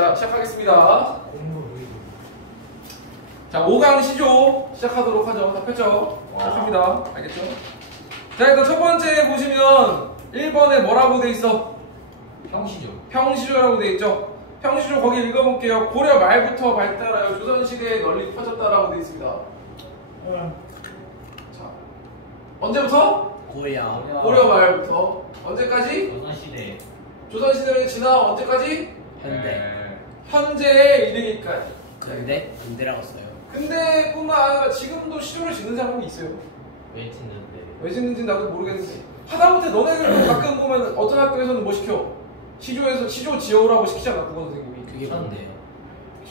자, 시작하겠습니다. 자, 5강 시조 시작하도록 하죠. 다 폈죠? 시작합니다. 알겠죠? 자, 일단 첫 번째 보시면 1번에 뭐라고 돼 있어? 평시조. 평시조라고 돼 있죠? 평시조 거기 읽어볼게요. 고려 말부터 발달하여 조선시대에 널리 퍼졌다라고 돼 있습니다. 자, 언제부터? 고려 말부터 언제까지? 조선시대. 조선시대를 지나 언제까지? 현대. 현재에 이르기까지. 근대라고 써요. 근데뿐만 아니라 지금도 시조를 짓는 사람이 있어요. 왜 짓는데? 왜 짓는지 나도 모르겠는데 하다못해 너네들도 가끔 보면 어떤 학교에서는 뭐 시켜? 시조에서 시조 지어오라고 시키잖아 국어 선생님이. 그게 뭔데요?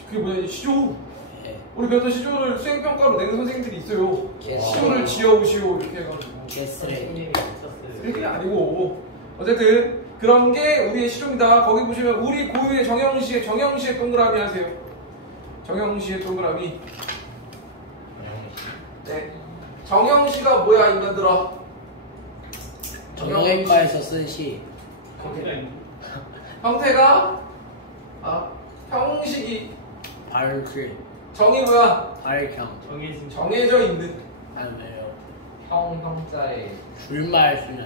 그게 뭐야? 시조. 네. 우리 배웠던 시조를 수행평가로 내는 선생님들이 있어요. 개 시조를 지어오시오 이렇게 해가지고. 개쓰레기. 선생님이 미쳤어요. 그게 아니고 어쨌든 그런 게 우리의 시조입니다. 거기 보시면 우리 고유의 정영시의 동그라미 하세요. 정영시의 동그라미. 네. 정영시가 뭐야 인간들아? 정형외과에서 쓴 시. 형태가 형식이 발글. 정이 뭐야? 발경. 정해져 있는. 왜요? 형자의 줄말 수는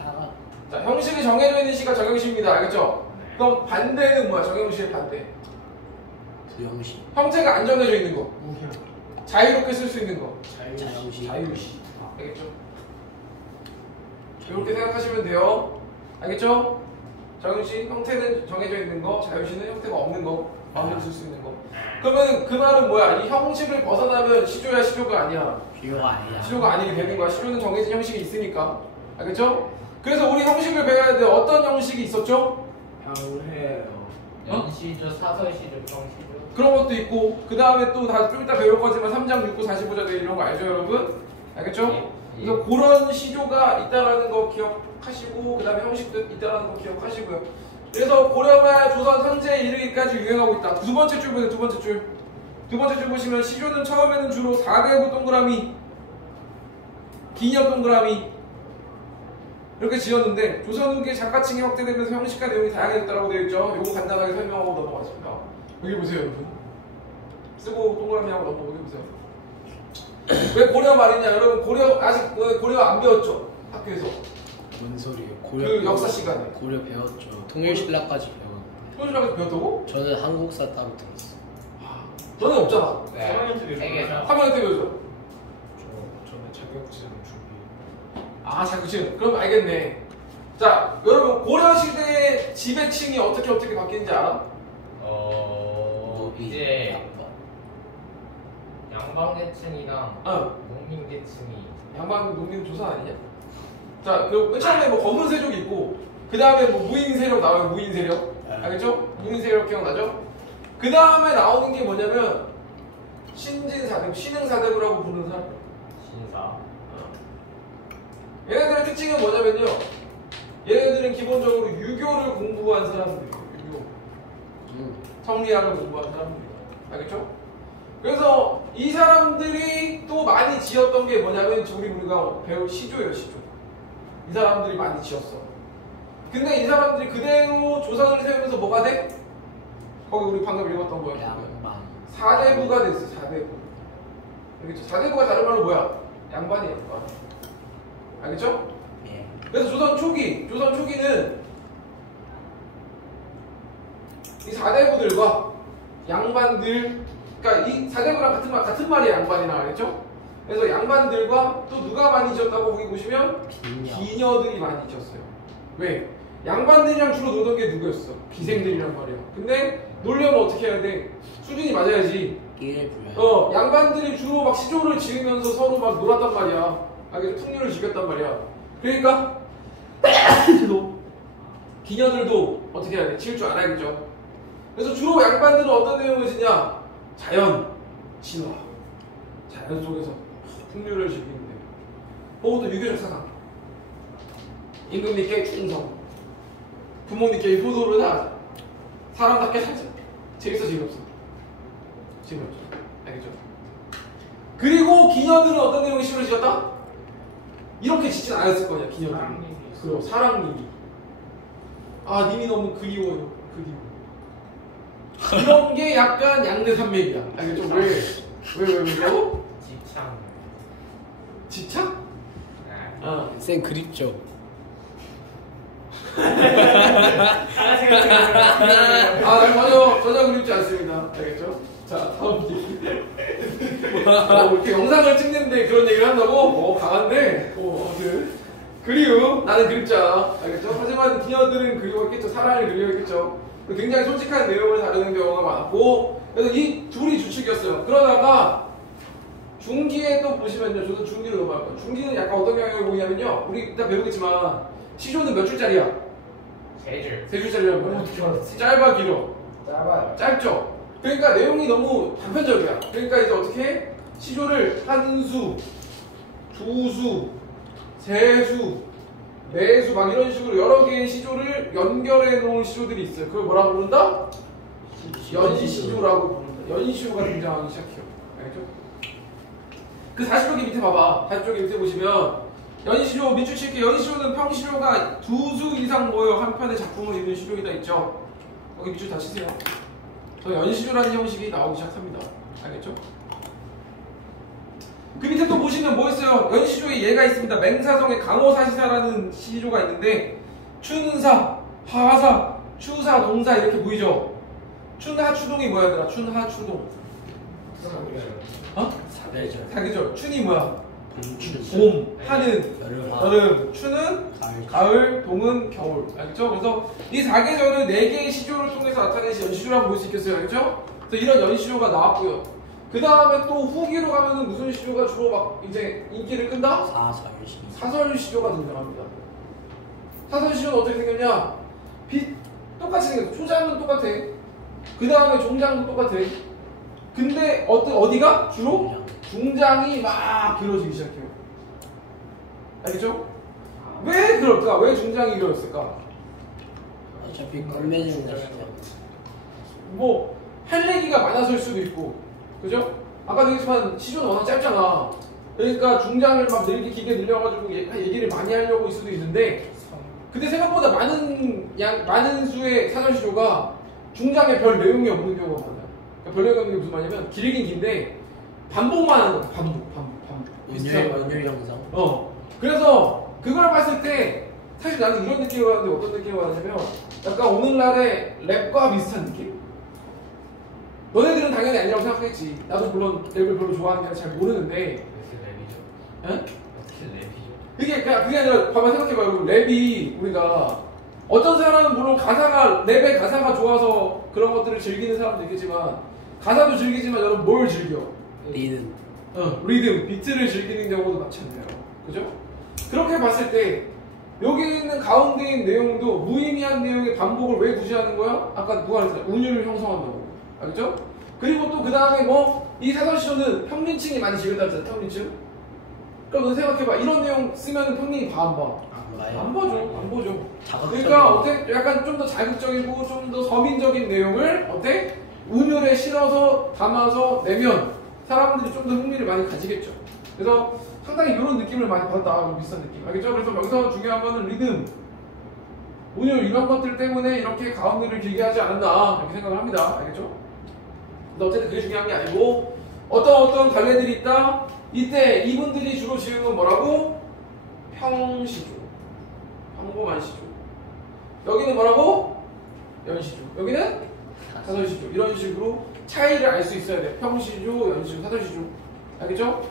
샤가. 자, 형식이 정해져 있는 시가 정형시입니다. 알겠죠? 네. 그럼 반대는 뭐야? 정형시의 반대. 부형시. 형태가 안 정해져 있는 거. 자유롭게 쓸 수 있는 거. 자유시. 자유시. 알겠죠? 이렇게 생각하시면 돼요. 알겠죠? 정형시 형태는 정해져 있는 거, 자유시는 형태가 없는 거, 마음대로 쓸 수 있는 거. 그러면 그 말은 뭐야? 이 형식을 벗어나면 시조야 시조가 아니야. 비교가 아니야. 시조가 아니게 되는 거야. 시조는 정해진 형식이 있으니까. 알겠죠? 그래서 우리 형식을 배워야 돼. 어떤 형식이 있었죠? 연시조, 사설시조, 평시조. 그런 것도 있고 그 다음에 또 좀 이따 배울 거지만 3장 6구 45자 이런 거 알죠 여러분? 알겠죠? 예. 그래서 그런 시조가 있다라는 거 기억하시고 그 다음에 형식도 있다라는 거 기억하시고요. 그래서 고려말 조선 현재에 이르기까지 유행하고 있다. 두 번째 줄 보세요. 두 번째 줄. 두 번째 줄 보시면 시조는 처음에는 주로 4대부 동그라미, 기녀 동그라미 이렇게 지었는데 조선 후기에 작가층이 확대되면서 형식과 내용이 다양해졌다고 되어 있죠. 요거 간단하게 설명하고 넘어가겠습니다. 여기 보세요 여러분. 쓰고 동그라미 하고 넘어가 보세요. 왜 고려 말이냐 여러분. 고려 아직 고려 안 배웠죠 학교에서. 뭔 소리예요? 고려. 그 역사 시간에 고려 배웠죠. 통일신라까지 배웠는데. 소주라고 배웠다고? 저는 한국사 따로 들었어. 너네 없잖아. 네. 세계에서. 화면에 배워줘. 저는 자격증 준비. 아 자격증. 그럼 알겠네. 자 여러분 고려 시대의 지배층이 어떻게 바뀌는지 알아? 이제 양방계층이랑 농민계층이. 양반 농민 조선 아니냐? 자, 그 맨 처음에 뭐 검은 세력이 있고 그 다음에 뭐 무인 세력 나와요. 무인 세력. 알겠죠? 무인 세력 기억나죠? 그 다음에 나오는 게 뭐냐면 신진사대부, 신흥사대부라고 부르는 사람. 신사. 얘네들의 특징은 뭐냐면요. 얘네들은 기본적으로 유교를 공부한 사람들이에요. 유교. 성리학을 공부한 사람들이에요. 알겠죠? 그래서 이 사람들이 또 많이 지었던 게 뭐냐면 우리가 배울 시조예요. 시조. 이 사람들이 많이 지었어. 근데 이 사람들이 그대로 조선을 세우면서 뭐가 돼? 거기 우리 방금 읽었던 거예요. 양반. 사대부가 됐어. 사대부. 알겠죠? 사대부가 다른 말로 뭐야? 양반이에요. 양반. 알겠죠? 예. 그래서 조선 초기는 이 사대부들과 양반들, 그러니까 이 사대부랑 같은 말이에요. 양반이랑. 알겠죠? 그래서 양반들과 또 누가 많이 지었다고 거기 보시면 기녀들이 많이 지었어요. 왜? 양반들이랑 주로 놀던 게 누구였어? 기생들이란 말이야. 근데 놀려면 어떻게 해야 돼? 수준이 맞아야지. 끼를 부려요. 양반들이 주로 막 시조를 지으면서 서로 막 놀았단 말이야. 알겠죠? 풍류를 즐겼단 말이야. 그러니까 기녀들도 어떻게 해야 돼? 지을 줄 알아야겠죠. 그래서 주로 양반들은 어떤 내용을 지냐? 자연, 진화, 자연 속에서 풍류를 즐기는데 그것도 유교적 사상. 임금님께 충성, 부모님께 효도를 하자, 사람답게 살자. 재밌어 재미없어? 재미없죠. 알겠죠? 그리고 기녀들은 어떤 내용의 시를 지었다? 이렇게 짓진 않았을 거냐 기녀들은. 그리고 사랑님이. 아 님이 너무 그리워요. 그리워. 이런 게 약간 양대산맥이야. 알겠죠? 왜요? 지창. 지착? 아. 쌤 그립죠. 전혀 그립지 않습니다. 알겠죠? 자, 다음 얘기. 이렇게 영상을 찍는데 그런 얘기를 한다고? 강한데? 그리움. 나는 그립지 않아. 알겠죠? 하지만 기녀들은 그리웠겠죠. 사랑을 그리웠겠죠. 굉장히 솔직한 내용을 다루는 경우가 많았고, 그래서 이 둘이 주축이었어요. 그러다가, 중기에 또 보시면요. 저도 중기를 넘어갈 거예요. 중기는 약간 어떤 경향을 보이냐면요. 우리 이따 배우겠지만, 시조는 몇 줄짜리야? 세 줄짜리라는 거예요. 어떻게 알았지? 짧아, 길어? 짧아요. 짧죠? 그러니까 내용이 너무 단편적이야. 그러니까 이제 어떻게 해? 시조를 한 수, 두 수, 세 수, 네 수, 막 이런 식으로 여러 개의 시조를 연결해 놓은 시조들이 있어요. 그걸 뭐라고 부른다? 연시시조라고 부른다. 연시시조가 등장하기 시작해요. 알겠죠? 그 40쪽이 밑에 봐봐. 40쪽이 밑에 보시면 연시시조 밑줄 칠게. 연시시조는 평시조가 두 수 이상 모여 한 편의 작품을 이루는 시조이다 있죠? 거기 밑줄 다 치세요. 연시조라는 형식이 나오기 시작합니다. 알겠죠? 그 밑에 또 보시면 뭐 있어요? 연시조에 얘가 있습니다. 맹사성의 강호사시사라는 시조가 있는데 춘사, 하사, 추사, 동사 이렇게 보이죠? 춘하, 추동이 뭐야 얘들아? 춘하, 추동. 어? 사계절. 춘이 뭐야? 봄, 하는, 여름, 추는 가을, 동은 겨울. 알겠죠? 그래서 이 사계절은 4개의 시조를 통해서 나타낸 연시조라고 볼 수 있겠어요. 알겠죠? 그래서 이런 연시조가 나왔고요. 그 다음에 또 후기로 가면은 무슨 시조가 주로 막 이제 인기를 끈다? 사설시조가 등장합니다. 사설시조는 어떻게 생겼냐? 똑같이 생겼어. 초장은 똑같아. 그 다음에 종장도 똑같아. 근데 어디가? 주로? 중장이 막 길어지기 시작해요. 알겠죠? 왜 그럴까? 왜 중장이 길어졌을까? 어차피 껌매는 뭐 할 얘기가 많아서일 수도 있고, 그죠? 아까도 얘기했지만 시조는 워낙 짧잖아. 그러니까 중장을 막 길게 늘려가지고 얘기를 많이 하려고 일 수도 있는데, 근데 생각보다 많은 수의 사설시조가 중장에 별 내용이 없는 경우가 많아요. 그러니까 별 내용이 없는 게 무슨 말이냐면 길긴 긴데 반복만 하는 거야. 반복. 운율 형상. 그래서 그걸 봤을 때 사실 나는 이런 느낌을 받는데 어떤 느낌을 받냐면 약간 오늘날의 랩과 비슷한 느낌? 너네들은 당연히 아니라고 생각하겠지. 나도 물론 랩을 별로 좋아하는 게 잘 모르는데. 어떻게 랩이죠? 응? 어떻게 랩이죠? 그게 아니라 봐봐 생각해봐. 랩이 우리가 어떤 사람은 물론 랩의 가사가 좋아서 그런 것들을 즐기는 사람도 있겠지만 가사도 즐기지만 여러분 뭘 즐겨? 리듬. 리듬, 비트를 즐기는 경우도 많잖아요. 그죠? 그렇게 봤을 때 여기 있는 가운데 있는 내용도 무의미한 내용의 반복을 왜 굳이 하는 거야? 아까 누가 그랬잖아. 운율을 형성한다고. 알겠죠? 그리고 또 그 다음에 이 사설시조는 평민층이 많이 즐긴다 했잖아. 평민층. 그럼 너 생각해봐. 이런 내용 쓰면 평민이 봐 안 봐? 안 보죠. 그러니까 어때? 약간 좀 더 자극적이고 좀 더 서민적인 내용을 어때? 운율에 실어서 담아서 내면 사람들이 좀 더 흥미를 많이 가지겠죠. 그래서 상당히 이런 느낌을 많이 받았다. 비슷한 느낌. 알겠죠? 그래서 여기서 중요한 거는 리듬, 운율 이런 것들 때문에 이렇게 가운데를 길게 하지 않았나 이렇게 생각을 합니다. 알겠죠? 근데 어쨌든 그게 중요한 게 아니고 어떤 갈래들이 있다. 이때 이분들이 주로 지은 건 뭐라고? 평시조, 평범한 시조. 여기는 뭐라고? 연시조. 여기는 사설시조. 이런 식으로 차이를 알 수 있어야 돼. 평시조, 연시조, 사설시조. 알겠죠?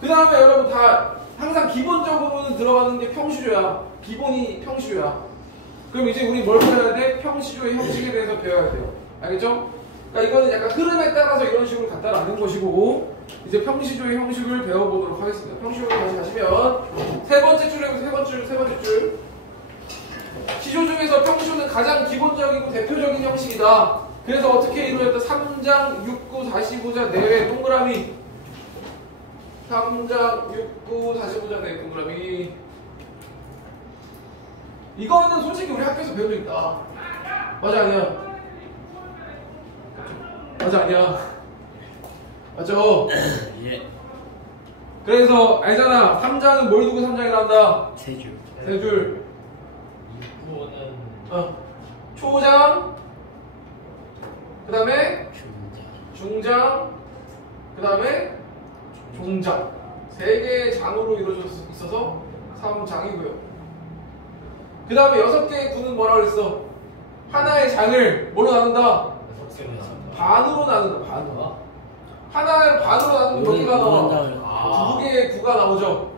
그 다음에 여러분 다 항상 기본적으로는 들어가는 게 평시조야. 기본이 평시조야. 그럼 이제 우리 뭘 배워야 돼? 평시조의 형식에 대해서 배워야 돼요. 알겠죠? 그러니까 이거는 약간 흐름에 따라서 이런 식으로 갖다 놔는 것이고 이제 평시조의 형식을 배워보도록 하겠습니다. 평시조로 다시 가시면 세 번째 줄 시조 중에서 평시조는 가장 기본적이고 대표적인 형식이다. 그래서 어떻게 이루어졌다? 3장, 6구, 45자 내외 동그라미 3장, 6구, 45자 내외 동그라미. 이거는 솔직히 우리 학교에서 배운 적 있다. 맞아 아니야? 맞아 아니야? 맞죠? 예. 그래서 알잖아. 3장은 뭘 두고 3장이 나온다? 세 줄. 세 줄. 6구는 초장. 그 그 다음에 중장. 중장, 그 다음에 종장. 세 개의 장으로 이루어져 있어서 3장이고요. 그 다음에 6개의 구는 뭐라 그랬어? 하나의 장을 뭐로 나눈다? 반으로 나눈다. 반으로. 하나의 반으로 나누면 몇 개가 나와? 2개의 구가 나오죠.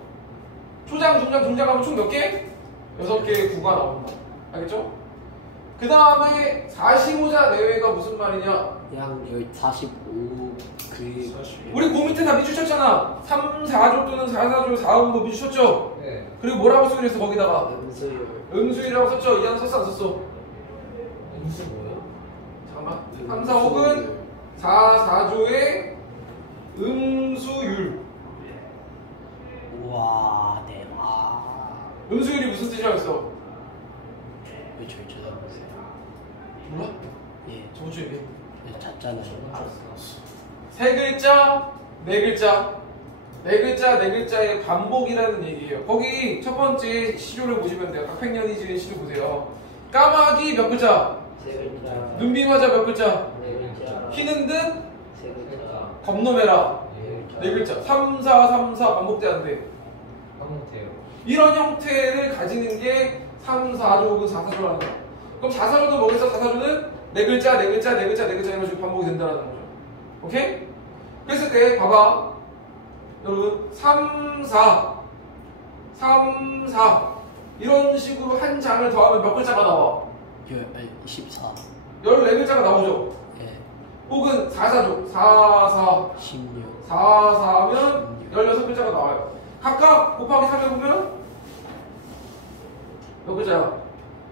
초장, 중장, 종장 하면 총 몇 개? 6개의 구가 나온다. 알겠죠? 그 다음에 45자 내외가 무슨 말이냐? 그냥 여기 45 우리 그 밑에 다 미주 쳤잖아. 3, 4조 또는 4, 4조, 4음도 미주 쳤죠? 네. 그리고 뭐라고 쓰기로 했어 거기다가? 음수요. 음수이라고 썼죠? 이 안에 썼어 안 썼어? 음수 뭐예요? 잠깐만. 3, 4, 5은 4, 4조의 음수율. 우와 대박. 음수율이 무슨 뜻이라고 했어? 왜 저희 쳐다보세요? 몰라? 예. 저번 주에 얘기해. 잤잖아요. 세 글자, 네 글자. 네 글자, 네 글자의 반복이라는 얘기예요. 거기 첫 번째 시조를 보시면 돼요. 각팽년이 지은 시조 보세요. 까마귀 몇 글자? 세 글자. 눈비맞아 몇 글자? 네 글자. 희는 듯? 세 글자. 겁놈해라 네 글자. 3, 4, 3, 4 반복돼 안 돼? 한국태요. 이런 형태를 가지는 게 3, 4조 혹은 4, 4조라는 거야. 그럼 4, 4조도 뭐겠어? 4, 4조는 네 글자, 네 글자, 네 글자, 네 글자 이런 식으로 반복이 된다는 거죠. 오케이? 그랬을 때 봐봐. 여러분 3, 4 3, 4 이런 식으로 한 장을 더하면 몇 글자가 나와? 14. 14글자가 나오죠. 예. 혹은 4, 4조 4, 4 16. 4, 4면 16글자가 나와요. 각각 곱하기 3 해보면 몇 글자야?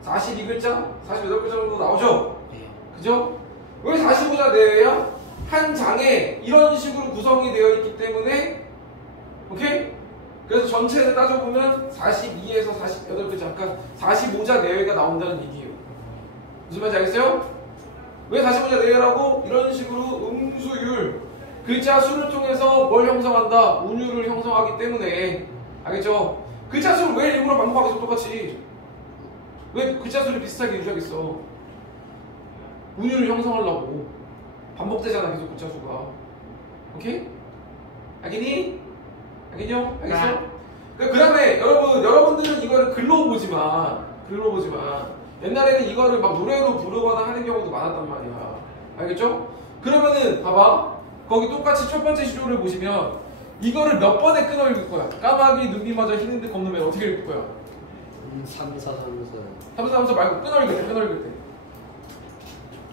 42글자? 48글자 정도 나오죠? 예. 그죠? 왜 45자 내외야? 한 장에 이런 식으로 구성이 되어 있기 때문에 오케이? 그래서 전체를 따져보면 42에서 48글자 그러니까 45자 내외가 나온다는 얘기예요. 무슨 말인지 알겠어요? 왜 45자 내외라고? 이런 식으로 음수율 글자 수를 통해서 뭘 형성한다? 운율을 형성하기 때문에 알겠죠? 글자 수를 왜 일부러 반복하겠어 똑같이 왜 글자 수를 비슷하게 유지하겠어? 운율을 형성하려고 반복되잖아 계속 글자 수가. 오케이? 알겠니? 알겠냐? 알겠어? 그 다음에 여러분들은 이거를 글로 보지만 옛날에는 이거를 막 노래로 부르거나 하는 경우도 많았단 말이야. 알겠죠? 그러면은 봐봐 거기 똑같이 첫 번째 시조를 보시면 이거를 몇 번에 끊어 읽을 거야? 까마귀 눈비맞아 희는데 겁놈에 어떻게 읽을 거야? 3, 4, 3, 3, 4, 3 말고 끊어 읽을 때 4.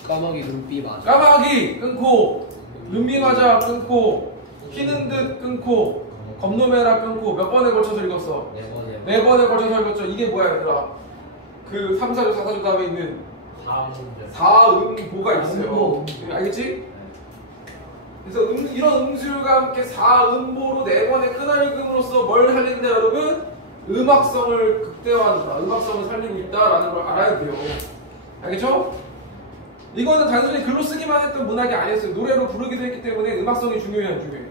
까마귀 눈비 맞아. 까마귀 끊고 눈비 맞아 끊고 희는 듯 끊고 겁놈해라 끊고 몇 번에 걸쳐서 읽었어? 네 번에. 네 번에 걸쳐서 읽었죠. 이게 뭐야 얘들아? 그 3, 4조, 4, 4조 다음에 있는 다음 문제. 4음보가 있어요. 음보. 알겠지? 그래서 이런 음수율과 함께 4음보로 네 번에 끊어 읽음으로써 뭘 살리는데 여러분? 음악성을 극대화한다. 음악성을 살리고 있다라는 걸 알아야 돼요. 알겠죠? 이거는 단순히 글로 쓰기만 했던 문학이 아니었어요. 노래로 부르기도 했기 때문에 음악성이 중요해 안 중요해?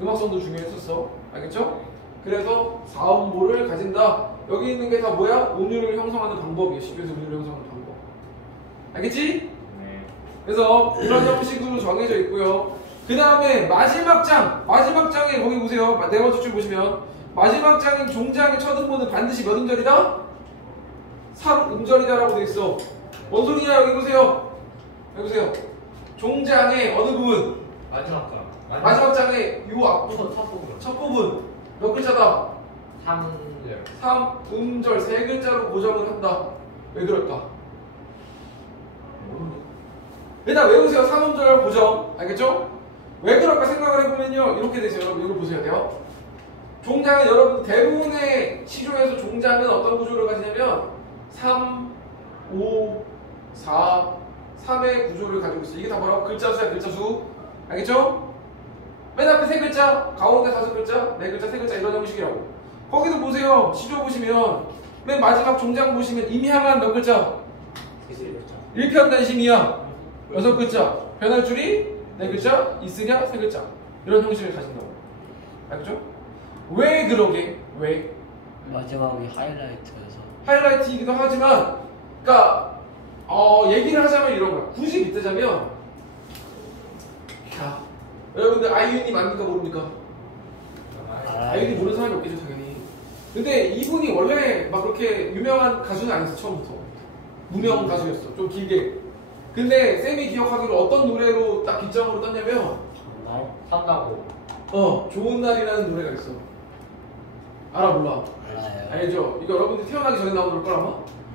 음악성도 중요했었어. 알겠죠? 그래서 4음보를 가진다. 여기 있는 게 다 뭐야? 운율을 형성하는 방법이에요. 시교에서 운율을 형성하는 방법. 알겠지? 네. 그래서 이런 형식으로 정해져 있고요. 그 다음에 마지막 장에 거기 보세요. 네 번째 줄 보시면 마지막 장인 종장의 첫 음보는 반드시 몇 음절이다? 3음절이다 라고 돼 있어. 뭔 소리냐? 여기 보세요. 종장의 어느 부분? 마지막 장. 마지막 장의 요 앞부분 첫 부분 몇 글자다? 3절. 3음절 세 글자로 고정을 한다. 왜 그럴까? 일단 외우세요. 3음절 고정. 알겠죠? 왜 그럴까 생각을 해보면요. 이렇게 되세요. 여러분 이걸 보셔야 돼요. 종장은 여러분 대부분의 시조에서 종장은 어떤 구조를 가지냐면 3, 5, 4, 3의 구조를 가지고 있어요. 이게 다 뭐라고? 글자 수야 글자 수. 알겠죠? 맨 앞에 세 글자, 가운데 5글자, 네 글자, 세 글자 이런 형식이라고. 거기도 보세요. 시조 보시면 맨 마지막 종장 보시면 임향한 몇 글자? 1편단심이야. 6글자. 변할 줄이 4글자, 있으냐 3글자. 이런 형식을 가진다고. 알겠죠? 왜 그러게? 왜? 마지막이 하이라이트여서. 하이라이트이기도 하지만 그러니까 얘기를 하자면 이런 거야. 굳이 밑대자면 자, 여러분들 아이유님 압니까 모릅니까? 아이유님 모르는 사람이 없겠죠 당연히. 근데 이분이 원래 막 그렇게 유명한 가수는 아니었어 처음부터. 무명 가수였어 좀 길게. 근데 쌤이 기억하기로 어떤 노래로 딱 빗장으로 떴냐면 정말? 산다고. 좋은 날이라는 노래가 있어. 알아 몰라? 알아요. 알죠? 이거 여러분들 태어나기 전에 나온 노래일 걸 아마?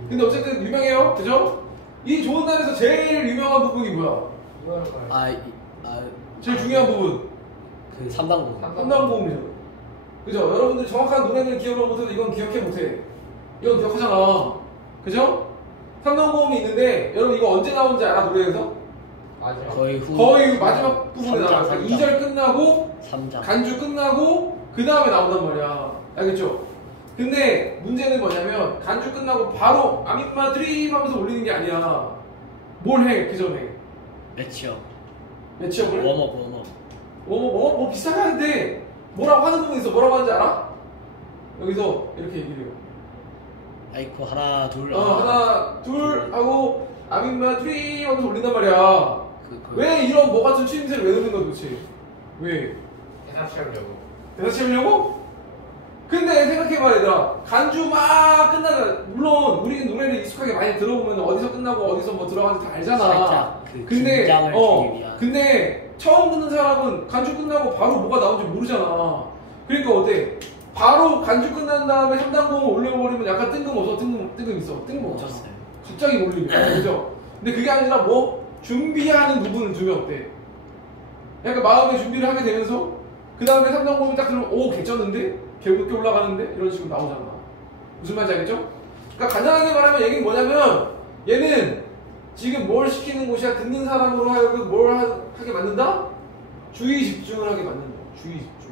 근데 어쨌든 유명해요 그죠? 이 좋은 날에서 제일 유명한 부분이 뭐야? 이거는 걸. 제일 중요한 부분 그 삼방곡. 삼단고음이죠. 그죠? 여러분들이 정확한 노래를 기억을 못해도 이건 기억해 못해. 이건 기억하잖아. 그죠? 삼단고음이 있는데 여러분 이거 언제 나온지 알아 노래에서? 마지막. 거의 마지막 부분에 나와요. 삼장. 2절 끝나고 3장. 간주 끝나고 그 다음에 나온단 말이야. 알겠죠? 근데 문제는 뭐냐면 간주 끝나고 바로 아민마 드림 하면서 올리는 게 아니야. 뭘 해? 그 전에 매치업. 매치업을? 웜업. 뭐 비슷하게 하는데 뭐라고 하는 부분이 있어. 뭐라고 하는지 알아? 여기서 이렇게 얘기를 해요. 아이코 하나 둘. 하나 둘 하고 아민마 드림 하면서 올린단 말이야. 왜 이런 뭐 같은 추임새를 왜 넣는 거야 도대체? 왜? 대사 채우려고. 대사 채우려고? 근데 생각해봐 얘들아. 간주 막 끝나잖아. 물론 우리는 노래를 익숙하게 많이 들어보면 어디서 끝나고 어디서 뭐 들어가는지 다 알잖아. 살짝 그 근데 긴장을 주기 위한. 근데 처음 듣는 사람은 간주 끝나고 바로 뭐가 나온지 모르잖아. 그러니까 어때? 바로 간주 끝난 다음에 3단공을 올려버리면 약간 뜬금없어. 뜬금 없잖아. 없었어요. 갑자기 몰리면 그죠? 근데 그게 아니라 뭐 준비하는 부분을 두면 어때? 약간 마음의 준비를 하게 되면서 그 다음에 3단공이 딱 들으면 오 개쩌는데? 개 높게 올라가는데? 이런 식으로 나오잖아. 무슨 말인지 알겠죠? 그러니까 간단하게 말하면 얘기는 뭐냐면 얘는 지금 뭘 시키는 곳이야? 듣는 사람으로 하여금 뭘 하게 만든다? 주의 집중을 하게 만든다. 주의 집중.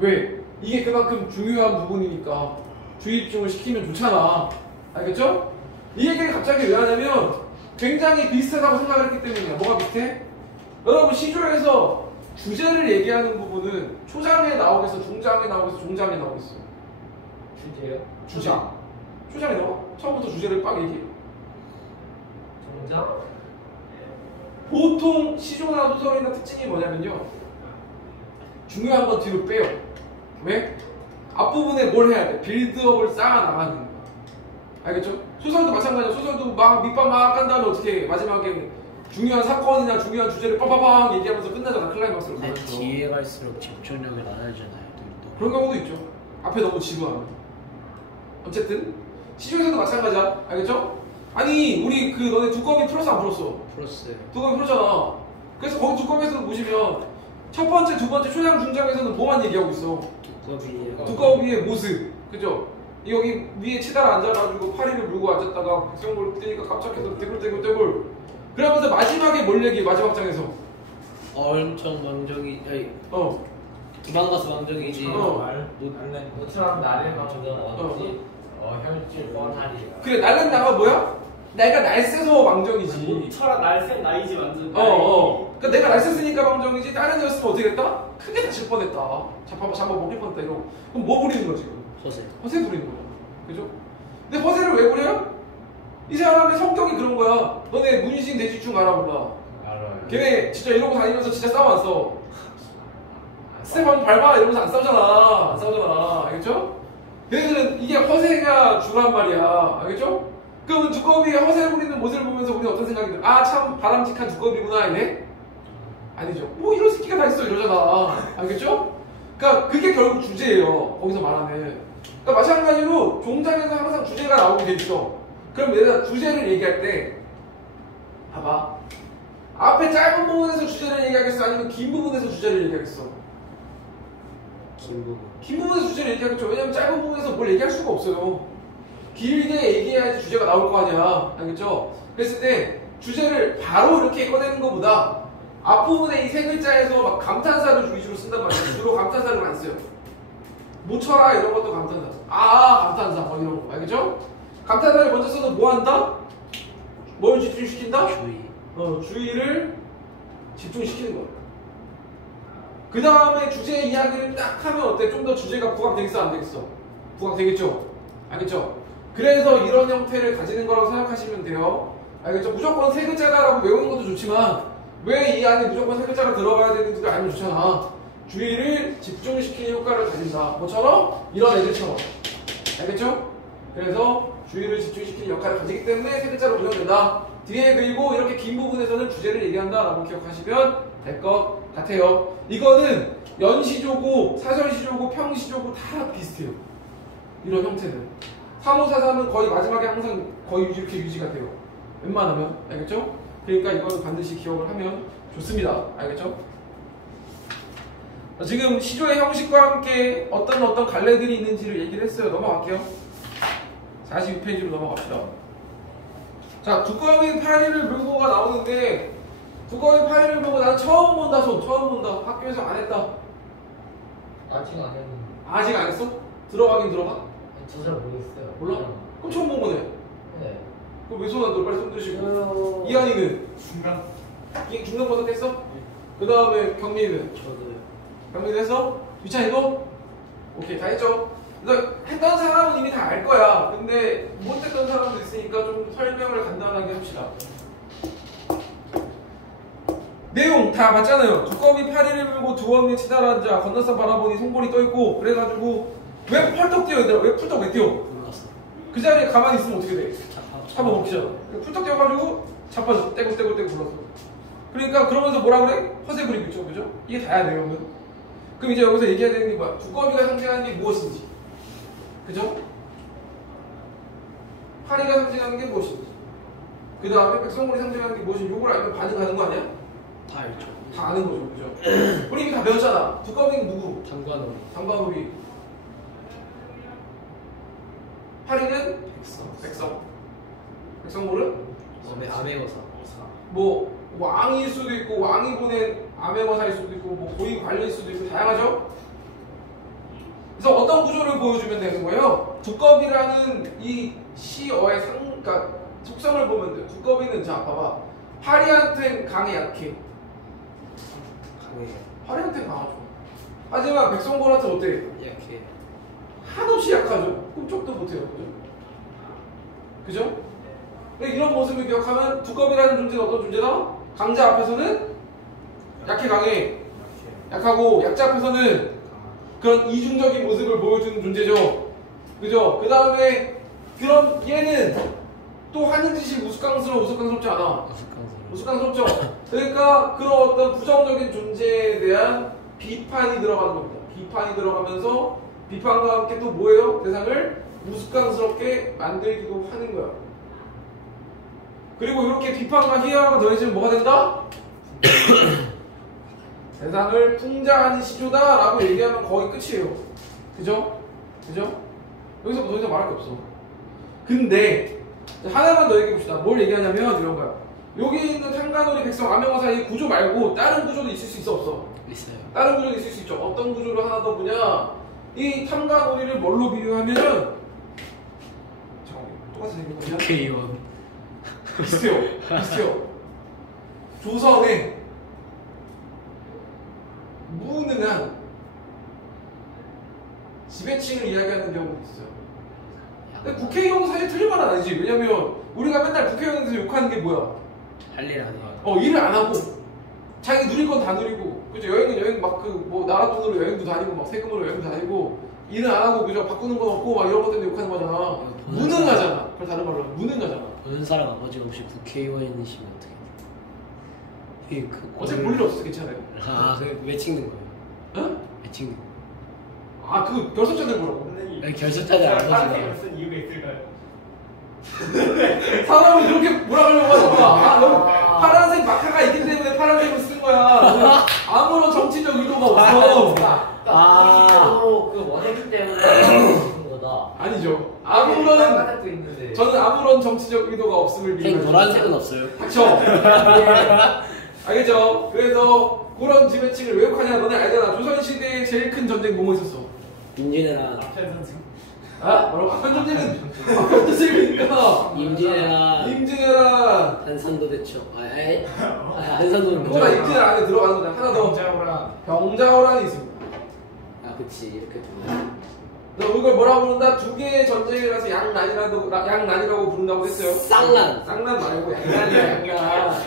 왜? 이게 그만큼 중요한 부분이니까 주의 집중을 시키면 좋잖아. 알겠죠? 이 얘기를 갑자기 왜 하냐면 굉장히 비슷하다고 생각을 했기 때문이야. 뭐가 비슷해? 여러분 시조에서 주제를 얘기하는 부분은 초장에 나오겠어? 중장에 나오겠어? 종장에 나오겠어? 주제요? 주제. 초장에 나와? 처음부터 주제를 빡 얘기해. 정장? 보통 시조나 소설이나 특징이 뭐냐면요. 중요한 건 뒤로 빼요. 왜? 앞부분에 뭘 해야 돼? 빌드업을 쌓아 나가는 거야. 알겠죠? 소설도 마찬가지야. 소설도 막 밑밥 막 깐 다음에 어떻게 해? 마지막에 중요한 사건이나 중요한 주제를 빡빡빡 얘기하면서 끝나잖아. 클라이막스로 근데 가면서. 뒤에 갈수록 집중력이 낮아지잖아요. 그런 경우도 있죠. 앞에 너무 지루하면. 어쨌든 시중에서도 마찬가지야. 알겠죠? 아니 우리 그 너네 두꺼비 풀었어 안 풀었어? 풀었어요. 두꺼비 풀었잖아. 그래서 거기 두꺼비에서 보시면 첫 번째, 두 번째 초장 중장에서는 뭐만 얘기하고 있어? 두꺼비예요. 두꺼비의 모습. 그죠? 여기 위에 치달 앉아가지고 파리를 물고 앉았다가 백성볼 뜨니까 깜짝해서 떼굴떼굴떼굴. 그러면서 마지막에 뭘 얘기해? 마지막 장에서 엄청 망정이. 아니 도망가서 망정이지. 모처럼 나를 망정 어찌 혈질 뻔하리. 그래 날은 나가 뭐야? 내가 날쌔서 망정이지. 모처럼 날쌘 나이지 완전. 그러니까 내가 날쌔으니까 망정이지. 다른 애였으면 어떻게 됐다? 크게 다칠 뻔했다. 잡아 먹힐 뻔했다 이러고. 그럼 뭐 부리는 거지? 허세 부리는 거야. 그죠? 근데 허세를 왜 부려? 이 사람의 성격이 그런 거야. 너네 문신 대지충 알아 몰라? 알아요. 걔네 진짜 이러고 다니면서 진짜 싸움 안 써. 스텝 밟아 이러면서 안 싸우잖아. 알겠죠? 걔네들은 이게 허세가 주란 말이야. 알겠죠? 그러면 두꺼비의 허세 부리는 모습을 보면서 우리는 어떤 생각이 들어? 아 참 바람직한 두꺼비구나 이래? 아니죠. 뭐 이런 새끼가 다 있어 이러잖아. 알겠죠? 그러니까 그게 결국 주제예요. 거기서 말하는. 그러니까 마찬가지로 종장에서 항상 주제가 나오게 돼 있어. 그럼 내가 주제를 얘기할 때 봐봐. 앞에 짧은 부분에서 주제를 얘기하겠어? 아니면 긴 부분에서 주제를 얘기하겠어? 긴 부분. 긴 부분에서 주제를 얘기하겠죠. 왜냐면 짧은 부분에서 뭘 얘기할 수가 없어요. 길게 얘기해야지 주제가 나올 거 아니야. 알겠죠? 그랬을 때 주제를 바로 이렇게 꺼내는 것보다 앞부분에 이 세 글자에서 막 감탄사를 위주로 쓴단 말이야. 주로 감탄사를 안 써요. 못 쳐라 이런 것도 감탄사. 감탄사 뭐 이런 거. 알겠죠? 감탄사를 먼저 써서 뭐 한다? 뭘 집중시킨다? 주의를 집중시키는 거야. 그 다음에 주제 이야기를 딱 하면 어때? 좀 더 주제가 부각되겠어 안 되겠어? 부각되겠죠? 알겠죠? 그래서 이런 형태를 가지는 거라고 생각하시면 돼요. 알겠죠? 무조건 세 글자다라고 외우는 것도 좋지만 왜 이 안에 무조건 세 글자가 들어가야 되는지도 알면 좋잖아. 주의를 집중시키는 효과를 가진다. 뭐처럼? 이런 애들처럼. 알겠죠? 그래서 주의를 집중시키는 역할을 가지기 때문에 세 글자로 구성된다. 뒤에 그리고 이렇게 긴 부분에서는 주제를 얘기한다 라고 기억하시면 될 것 같아요. 이거는 연시조고 사설시조고 평시조고 다 비슷해요. 이런 형태는 3543은 거의 마지막에 항상 거의 이렇게 유지가 돼요. 웬만하면. 알겠죠? 그러니까 이거는 반드시 기억을 하면 좋습니다. 알겠죠? 지금 시조의 형식과 함께 어떤 갈래들이 있는지를 얘기를 했어요. 넘어갈게요. 42페이지로 넘어갑시다. 자, 두꺼비 파리를 물고가 나오는데 두꺼비 파리를 물고 나는 처음 본다 처음 본다. 학교에서 안 했다. 아직 안 했는데. 아직 안 했어? 들어가긴 들어가? 저 잘 모르겠어요. 몰라? 그럼 처음 본 거네. 네. 그럼 왜 손 안 들어? 빨리 손 드시고. 이한이는? 중간. 중간버섯 했어? 그 다음에 경민이는? 저도요. 경민이 했어? 유찬이도? 오케이, 다 했죠? 그래서 했던 사람은 이미 다 알 거야. 근데 못했던 사람도 있으니까 좀 설명을 간단하게 합시다. 내용 다 봤잖아요. 두꺼비 파리를 물고 두엄니 치달아 앉아 건너서 바라보니 송골이 떠있고 그래가지고 왜 펄떡 뛰어 얘들아? 왜 풀떡 왜 뛰어? 몰랐어. 그 자리에 가만히 있으면 어떻게 돼? 자, 잡아 먹히잖아. 풀떡 뛰어가지고 자빠져 떼굴떼굴 불러서. 그러니까 그러면서 뭐라 그래? 허세 부리고 있죠, 그죠? 이게 다야 내용은. 그럼 이제 여기서 얘기해야 되는 게 뭐야? 두꺼비가 상징하는 게 무엇인지, 그죠? 파리가 상징하는 게 무엇인지, 그 다음에 백성골이 상징하는 게 무엇인지 요걸 알면 반응하는 거 아니야? 다 알죠. 다 아는 거죠, 그죠? 우리 이미 다 배웠잖아. 두꺼비는 누구? 당관으로. 당관우리. 파리는 백성. 백성골은 아메거사. 뭐 왕일 수도 있고 왕이 보낸 암행어사일 수도 있고 뭐 고위 관리일 수도 있고 다양하죠. 그래서 어떤 구조를 보여주면 되는 거예요. 두꺼비라는 이 시어의 그러니까 속성을 보면 돼요. 두꺼비는 자 봐봐. 파리한텐 강해 약해. 강해요. 파리한텐 강하죠. 하지만 백성골한테 어때? 약해. 한없이 약하죠. 꿈쩍도 못해요. 그죠? 그죠? 이런 모습을 기억하면 두꺼비라는 존재는 어떤 존재다? 강자 앞에서는 약해 강해. 약하고 약자 앞에서는 그런 이중적인 모습을 보여주는 존재죠. 그죠? 그 다음에 그럼 얘는 또 하는 짓이 우스꽝스럽지 않아. 우스꽝스럽죠? 그러니까 그런 어떤 부정적인 존재에 대한 비판이 들어가는 겁니다. 비판이 들어가면서 비판과 함께 또 뭐예요? 대상을 우스꽝스럽게 만들기도 하는 거야. 그리고 이렇게 비판과 희화가 더해지면 뭐가 된다? 세상을 풍자하는 시조다 라고 얘기하면 거의 끝이에요. 그죠? 그죠? 여기서 더 이상 말할 게 없어. 근데 하나만 더 얘기해 봅시다. 뭘 얘기하냐면 이런 거야. 여기 있는 탕가놀이 백성 암행어사 이 구조 말고 다른 구조도 있을 수 있어 없어? 있어요. 다른 구조도 있을 수 있죠. 어떤 구조를 하나 더 보냐? 이 탕가놀이를 뭘로 비교하면은 똑같은 얘기거든요. 국회의원. 비슷해요. 조선의 무능한 지배층을 이야기하는 경우도 있어요. 근데 국회의원도 사실 틀린 말은 아니지. 왜냐면 우리가 맨날 국회의원에서 욕하는 게 뭐야? 할 일 안 해요. 일을 안 하고 자기 누릴 건 다 누리고, 그죠? 여행은 여행 막 나라 돈으로 여행도 다니고 막 세금으로 여행도 다니고 일은 안 하고 그죠? 바꾸는 건 없고 막 이런 것 때문에 욕하는 거잖아. 무능하잖아. 그걸 다른 말로 하면 무능하잖아. 보는 사람 아버지 없이 국회의원이시면 어떻게 돼요? 이게 어차피 볼 일 없어서 괜찮아요. 왜 찍는 거예요? 어? 왜 찍는 거예요? 그 결선자들 보라고. 아니, 결선자들 아버지가. 무슨 이유가 있을까요? 사람을 그렇게 몰아가려고 하잖아. 너무 파란색 마카가 있기 때문에 파란색을 쓴 거야. 아무런 정치적 의도가 없어. 로 그 원했기 때문에 그런 거다. 아니죠. 빨간색도 있는데. 저는 아무런 정치적 의도가 없음을 생 노란색은 없어요. 그쵸? 알겠죠? 그래서 그런 지배층을 왜 욕하냐? 너네 알잖아. 조선시대에 제일 큰 전쟁 뭐뭐 있었어? 임진왜란. 뭐라고? 아픈 전쟁은 아픈 전쟁이니까 임진왜란. 한산도 대첩. 한산도는 그거가 임진왜란 안에 들어가는 거잖아. 하나 더. 병자호란이 있습니다. 그치 이렇게 두면. 이걸 뭐라고 부른다? 두 개의 전쟁이라서 양난이라고 부른다고 했어요. 쌍난 말고 양난이야, 양난.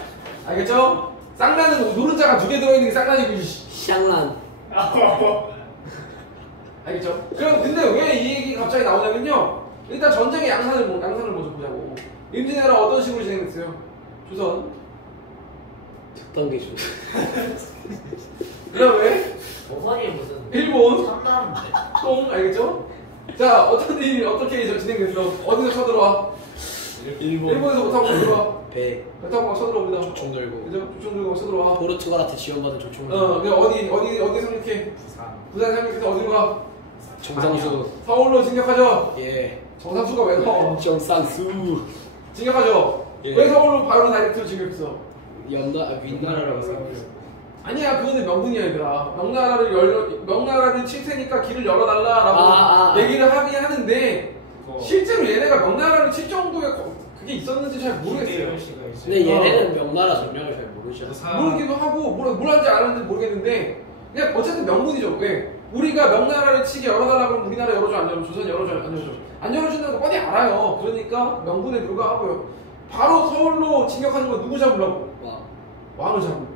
알겠죠? 쌍란은 노른자가 2개 들어있는 게 쌍란이고 샹란. 알겠죠? 그럼 근데 왜 이 얘기 갑자기 나오냐면요. 일단 전쟁의 양산을 먼저 보자고. 임진왜란 어떤 식으로 진행됐어요? 조선. 적당히 줘. 그다음에 조선이 무슨 일본. 산다는데. 똥 알겠죠? 자 어떤 일이 어떻게 진행됐어? 어디서 쳐들어와? 일본에서 못하고 쳐들어와. 배. 못하고 막 쳐들어옵니다. 조총 들고. 그죠? 조총 들고 막 쳐들어와. 포르투갈한테 지원받은 조총. 그 어디 상륙해? 부산 상륙해서 어디로 가? 정상수. 서울로 진격하죠. 예. 정상수가 왜 나와? 정상수. 진격하죠. 예. 왜 서울로 바로 다이렉트로 진격했어? 윈나라라고 생각해요. 아니야 그거는 명분이야 얘들아. 명나라를 칠 테니까 길을 열어달라라고 얘기를 하긴 하는데 실제로 얘네가 명나라를 칠 정도의 그게 있었는지 잘 모르겠어요. 근데 얘네는 명나라 전략을 잘 모르죠. 모르기도 하고 뭘 한지 알았는지 모르겠는데 그냥 어쨌든 명분이죠. 왜? 우리가 명나라를 치게 열어달라고 하면 우리나라 열어줘 안 열어줘? 조선 열어줘 안 열어줘? 안 열어준다는 거 뻔히 알아요. 그러니까 명분에 불과하고요. 바로 서울로 진격하는 건 누구 잡으려고? 왕을 잡으려고.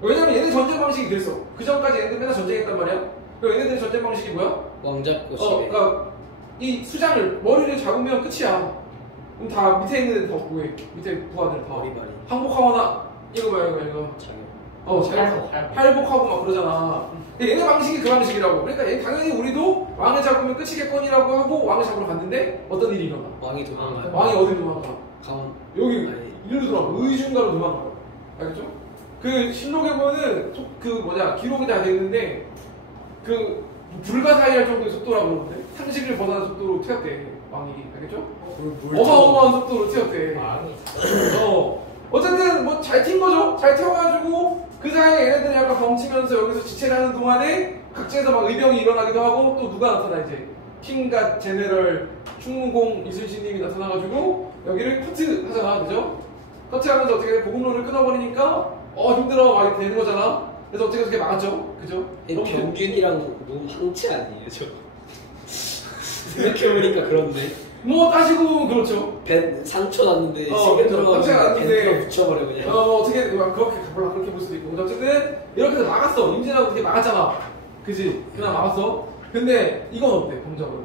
왜냐면 얘네 전쟁 방식이 그랬어. 그 전까지 얘네들 맨날 전쟁했단 말이야. 그럼 얘네들 전쟁 방식이 뭐야? 왕 잡고 시계. 그러니까 이 수장을 머리를 잡으면 끝이야. 그럼 다 밑에 있는 애들 다 뭐해? 밑에 부하들 다 머리발이. 항복하거나 이거 뭐야 이거. 팔복하고 막 그러잖아. 근데 얘네 방식이 그 방식이라고. 그러니까 얘 당연히 우리도 왕을 잡으면 끝이겠거니라고 하고 왕을 잡으러 갔는데 어떤 일이 일어나? 왕이 도망가요. 왕이 어디로 도망가? 강원. 여기 아니. 일로 도망가. 의중가로 도망가. 알겠죠? 그 실록에 보면은 기록이 다 돼 있는데 그 불가사의할 정도의 속도라고 그러는데 상식을 벗어난 속도로 튀었대 왕이. 알겠죠? 어마어마한 속도로 튀었대. 어쨌든 뭐 잘 튄 거죠. 잘 튀어가지고 그 사이에 얘네들이 약간 벙치면서 여기서 지체를 하는 동안에 각지에서 막 의병이 일어나기도 하고 또 누가 나타나 이제 킹갓 제네럴 충무공 이순신님이 나타나가지고 여기를 커트 하잖아. 그죠? 커트하면서 어떻게 보급로를 끊어버리니까 힘들어 막 이렇게 되는 거잖아. 그래서 어떻게 막았죠. 그죠? 병균이랑 너무 황치 아니에요 저? 생각해보니까 그런데 뭐 따지고 보면 그렇죠. 배 상처 났는데 그렇죠. 시계 들어가면 상처가 났는데 배 붙여버려 그냥. 어떻게 막 그렇게 볼 수도 있고. 근데 어쨌든 이렇게 해서 막았어. 임진하고 어떻게 막았잖아. 그지? 그냥 막았어. 근데 이건 어때? 병적으로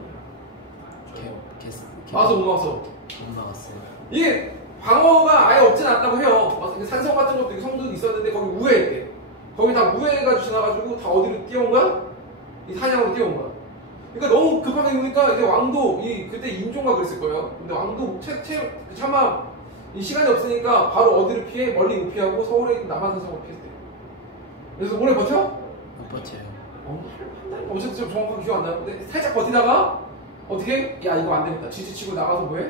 막았어 못 막았어? 못 막았어요. 이게 방어가 아예 없진 않다고 해요. 산성 같은 것도 성도 있었는데 거기 우회했대. 거기 다 우회해가지고 지나가지고 다 어디로 뛰어온 거야? 이 사냥으로 뛰어온 거야. 그러니까 너무 급하게 오니까 이제 왕도 그때 인종가 그랬을 거예요. 근데 왕도 차마 이 시간이 없으니까 바로 어디를 피해? 멀리 못 피하고 서울에 있는 남한산성으로 피했대. 그래서 오래 버텨? 못 버텨요. 한 달? 어쨌든 좀 정확하게 기억 안 나는데 살짝 버티다가 어떻게? 야 이거 안 되겠다. 지지치고 나가서 뭐해?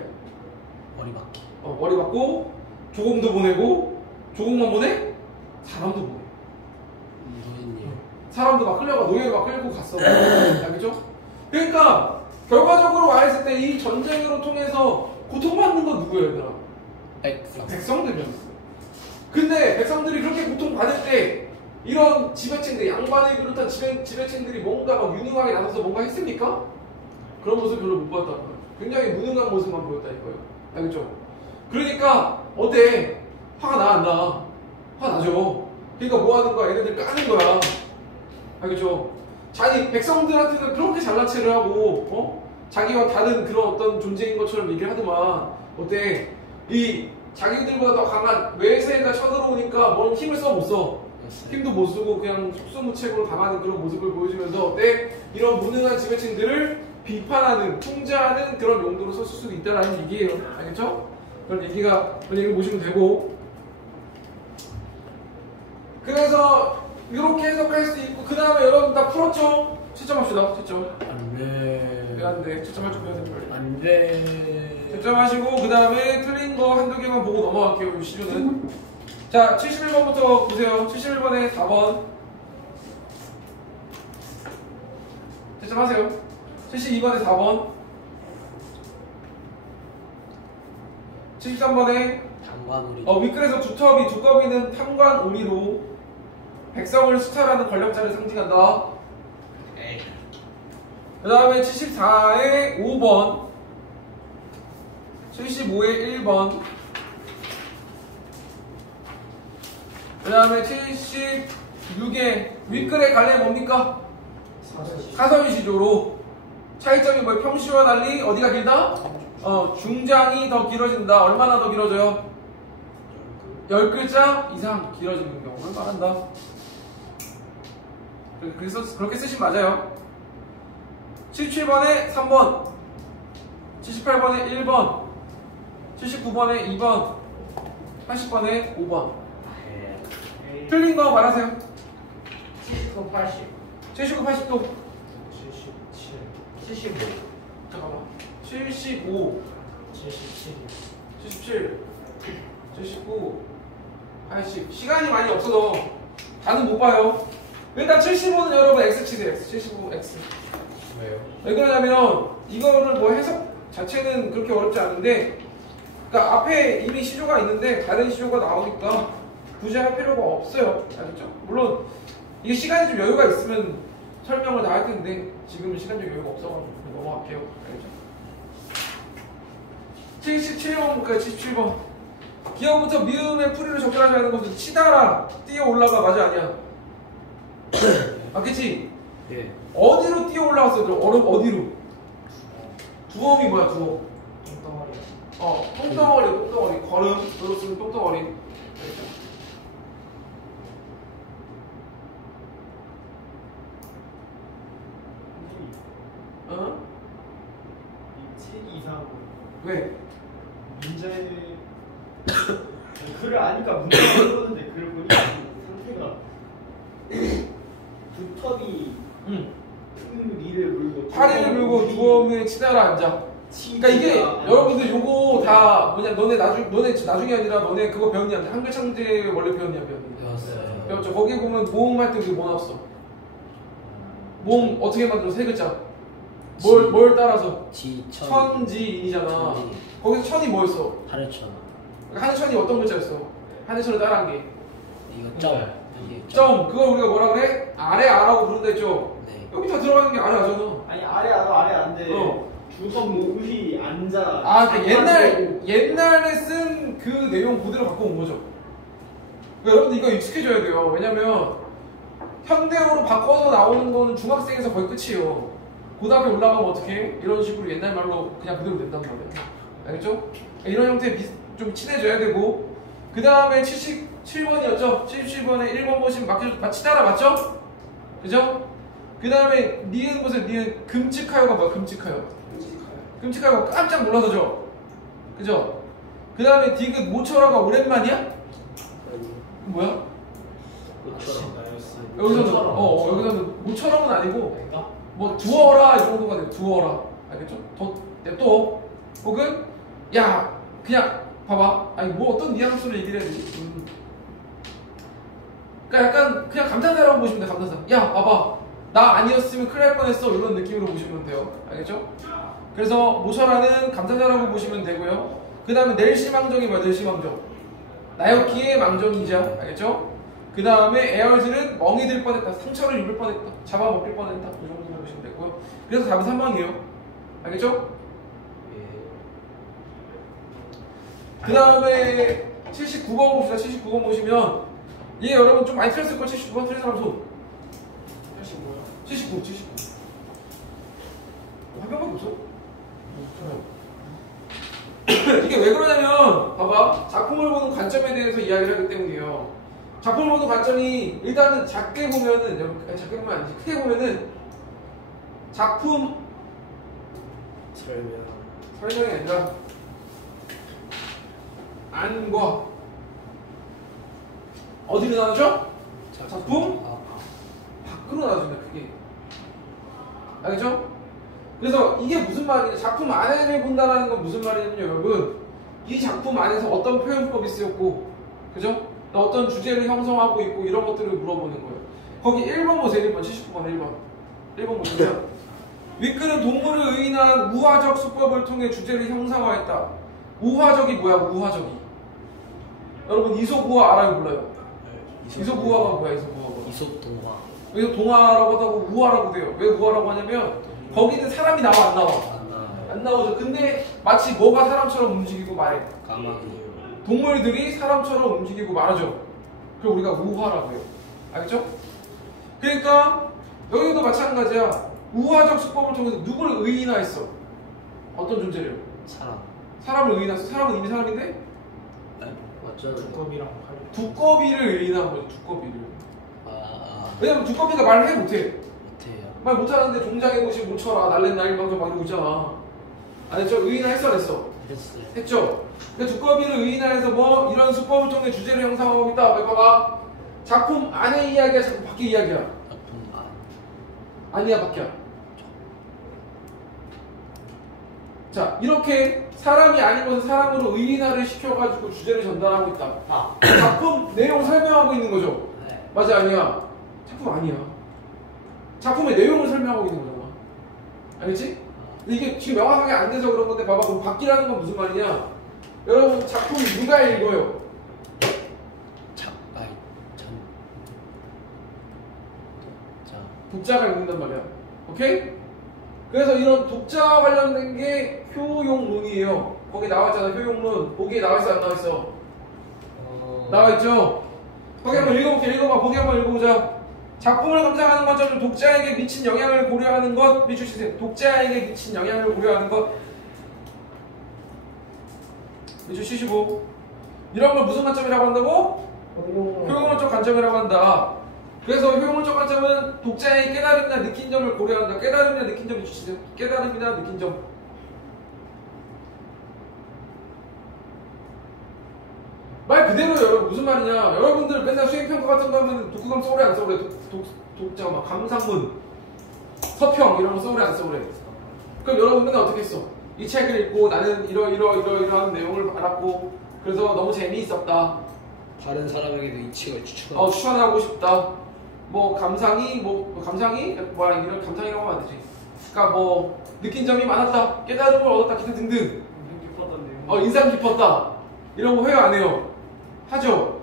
머리 맞기. 머리 맞고 조공도 보내고 조공만 보내? 사람도 보내. 노인님. 사람도 막 끌려가 노예를 막 끌고 갔어. 알겠죠? 그러니까 결과적으로 말했을 때 이 전쟁으로 통해서 고통받는 건 누구예요, 얘들아? 백성들이었어. 근데 백성들이 그렇게 고통받을 때 이런 지배층들, 양반을 비롯한 지배층들이 뭔가 막 유능하게 나서서 뭔가 했습니까? 그런 모습 별로 못 보였단 말이에요. 굉장히 무능한 모습만 보였다니까요. 알겠죠? 그러니까 어때? 화가 나 안 나? 화 나죠. 그러니까 뭐 하는 거야? 얘네들 까는 거야. 알겠죠? 백성들한테는 그렇게 잘난 체를 하고 자기와 다른 그런 어떤 존재인 것처럼 얘기를 하더만 어때? 이 자기들보다 더 강한 외세가 쳐들어오니까 뭔 힘을 써 못 써. 힘도 못 쓰고 그냥 속수무책으로 당하는 그런 모습을 보여주면서 어때? 이런 무능한 지배층들을 비판하는, 풍자하는 그런 용도로 썼을 수도 있다는 얘기예요. 알겠죠? 그런 얘기를 보시면 되고. 그래서 이렇게 해석할 수 있고 그 다음에 여러분 다 풀었죠? 채점합시다. 채점. 안돼. 왜 안 돼? 채점할 줄 배워야 될 거예요. 안돼. 채점하시고 그 다음에 틀린 거 한두 개만 보고 넘어갈게요. 이 시조는. 자, 71번부터 보세요. 71번에 4번. 채점하세요. 72번에 4번. 73번에 장관우리. 윗글에서 두꺼비는 탐관오리로 백성을 수탈하는 권력자를 상징한다. 그 다음에 74에 5번, 75에 1번, 그 다음에 76의 윗글의 갈래 뭡니까? 사선시조로 차이점이 뭐예요? 평시와 달리 어디가 길다? 중장이 더 길어진다. 얼마나 더 길어져요? 10글자 이상 길어지는 경우를 말한다. 그래서 그렇게 쓰시면 맞아요. 77번에 3번, 78번에 1번, 79번에 2번, 80번에 5번. 틀린 거 말하세요. 79, 80, 79, 80도. 75. 잠깐만. 75, 77. 77, 79, 80. 시간이 많이 없어서 다는 못 봐요. 일단 75는 여러분 X 치세요. X. 75, X. 왜요? 왜 그러냐면 이거를 뭐 해석 자체는 그렇게 어렵지 않은데, 그러니까 앞에 이미 시조가 있는데 다른 시조가 나오니까 굳이 할 필요가 없어요. 알겠죠? 물론 이게 시간이 좀 여유가 있으면 설명을 다 할 텐데 지금은 시간적 여유가 없어가지고 넘어갈게요. 알겠죠? 77번, 그러니까 77번. 기억부터 미음의 풀이를 적절하지 않은 것은 치다라, 뛰어 올라가. 맞아, 아니야? 맞겠지? 예. 어디로 뛰어 올라갔어? 어디로? 두엄이 뭐야, 두엄? 똥덩어리, 똥덩어리. 걸음, 도로 쓰는 똥덩어리. 알겠죠? 어? 책 이상 왜? 문제 글을 아니까 문제가 풀었는데 글을 보니까 상태가 두턱이 리를 물고 팔을 물고 두엄에 치다라 앉아. 그러니까 이게 여러분들 요거 다 뭐냐, 너네 나중에 아니라 너네 그거 배웠냐? 한글 창제 원래 배웠냐? 배웠어요. 배웠죠. 거기 보면 모음 할 때 우리 뭐 나왔어? 모음 어떻게 만들어? 세 글자. 뭘 따라서? 천지인이잖아. 천지. 거기서 천이 뭐였어? 하늘천. 하늘천이 어떤 글자였어? 하늘천을 따라한 게 이거 점. 이게 점. 그걸 우리가 뭐라 그래? 아래 아라고 부른다 했죠? 네. 여기 다 들어가 있는 게 아래 아잖아. 아니 아래 아도 아래 안돼 주석 모으시 앉아 아, 그러니까 옛날에 쓴 그 내용 그대로 갖고 온 거죠. 그러니까 여러분들 이거 익숙해져야 돼요. 왜냐면 현대어로 바꿔서 나오는 거는 중학생에서 거의 끝이에요. 고등학교 올라가면 어떻게? 이런 식으로 옛날 말로 그냥 그대로 된단 말이에요. 알겠죠? 이런 형태에 좀 친해져야 되고, 그 다음에 77번이었죠? 77번에 1번 보시면 치다라 맞죠? 그죠? 그 다음에 니은 보세요. 니은 금칙하여가 뭐야? 금칙하여. 금칙하여가 깜짝 놀라서죠? 그죠? 그 다음에 디귿 모처라가 오랜만이야? 뭐야? 여기서는 여기서는 모처럼은 아니고 뭐 두어라 이 정도가 돼요. 두어라. 알겠죠? 또 혹은 야 그냥 봐봐. 아니 뭐 어떤 뉘앙스로 얘기를 해야 되지? 그러니까 약간 그냥 감탄사라고 보시면 돼요. 감탄사. 야 봐봐. 나 아니었으면 큰일 날 뻔했어. 이런 느낌으로 보시면 돼요. 알겠죠? 그래서 모처라는 감탄사라고 보시면 되고요. 그 다음에 낼시망정이 뭐야? 낼시망정. 나였기에 망정이자. 알겠죠? 그 다음에 에얼즈는 멍이 들 뻔했다. 상처를 입을 뻔했다. 잡아먹힐 뻔했다. 그 정도로 보시면 되고요. 그래서 답은 3번이에요. 알겠죠? 그 다음에 79번 봅시다. 79번 보시면 얘 여러분 좀 많이 틀렸을 걸. 79번 틀린 사람 손. 79. 한 명밖에 없어? 이게 왜 그러냐면 봐봐. 작품을 보는 관점에 대해서 이야기를 하기 때문이에요. 작품을 보는 관점이 일단은 작게 보면은 아니지 크게 보면은 작품 설명이 아니라 안과 어디로 나누죠? 작품 밖으로 나눠준다. 그게 알겠죠? 그래서 이게 무슨 말이냐? 작품 안에를 본다라는 건 무슨 말이냐면 여러분, 이 작품 안에서 어떤 표현법이 쓰였고, 그죠? 어떤 주제를 형성하고 있고 이런 것들을 물어보는 거예요. 거기 1번 보세요. 1번 79번 1번 보시면 윗글은 동물을 의인한 우화적 수법을 통해 주제를 형상화했다. 우화적이 뭐야? 우화적이 여러분 이솝우화 알아요? 몰라요? 이솝우화가 뭐야? 이솝우화가 이솝동화. 여기서 동화라고 하고 우화라고 돼요. 왜 우화라고 하냐면 거기는 사람이 나와 안 나와? 안 나오죠. 근데 마치 뭐가 사람처럼 움직이고 말해. 까마귀. 동물들이 사람처럼 움직이고 말하죠. 그걸 우리가 우화라고 해요. 알겠죠? 그러니까 여기도 마찬가지야. 우화적 수법을 통해서 누구를 의인화했어? 어떤 존재를? 사람. 사람을 의인화했어. 사람은 이미 사람인데 네? 맞잖아요. 두꺼비랑 팔. 두꺼비를 의인화한 거죠. 두꺼비를. 아, 왜냐면 두꺼비가 말을 해 못해. 못해요. 말 못하는데 종장에 보시 못 쳐라. 날랜 일방적 막 이러고 있잖아. 안 했죠? 의인화했어 안 했어? 했어요. 했죠? 근데 두꺼비를 의인화해서 뭐 이런 수법을 통해 주제를 형성하고 있다. 봐봐. 작품 안의 이야기야, 작품 밖의 이야기야. 작품 아니야, 밖이야. 자, 이렇게 사람이 아닌 것을 사람으로 의인화를 시켜가지고 주제를 전달하고 있다. 아. 작품 내용 설명하고 있는 거죠. 네. 맞아, 아니야? 작품 아니야. 작품의 내용을 설명하고 있는 거잖아. 알겠지? 근데 이게 지금 명확하게 안 돼서 그런 건데 봐봐. 그럼 밖이라는 건 무슨 말이냐? 여러분 작품 누가 읽어요? 독자가 읽는단 말이야. 오케이? 그래서 이런 독자와 관련된 게 효용론이에요. 거기 나왔잖아. 효용론. 보기에 나와있어 안 나와있어? 나와있죠? 거기 한번 읽어볼게. 읽어봐. 보기 한번 읽어보자. 작품을 감상하는 관점에서 독자에게 미친 영향을 고려하는 것. 밑줄치세요. 독자에게 미친 영향을 고려하는 것. 밑줄 치시고. 이런 걸 무슨 관점이라고 한다고? 효용론적 관점이라고 한다. 그래서 효용론적 관점은 독자의 깨달음이나 느낀 점을 고려한다. 깨달음이나 느낀 점 밑줄치세요. 깨달음이나 느낀 점. 말 그대로 여러분 무슨 말이냐? 여러분들 맨날 수행평가 같은 거 하면 독후감 써오래 안 써오래? 독자 막 감상문, 서평 이런 거 써오래 안 써오래? 그럼 여러분 맨날 어떻게 했어? 이 책을 읽고 나는 이러한 내용을 알았고 그래서 너무 재미있었다. 다른 사람에게도 이 책을 추천하고 추천하고 싶다. 뭐 감상이 뭐야 이런 감상이라고 하면 안 되지. 그러니까 뭐 느낀 점이 많았다, 깨달음을 얻었다, 기타 등등. 인상 깊었다. 이런 거 해요 안 해요? 하죠.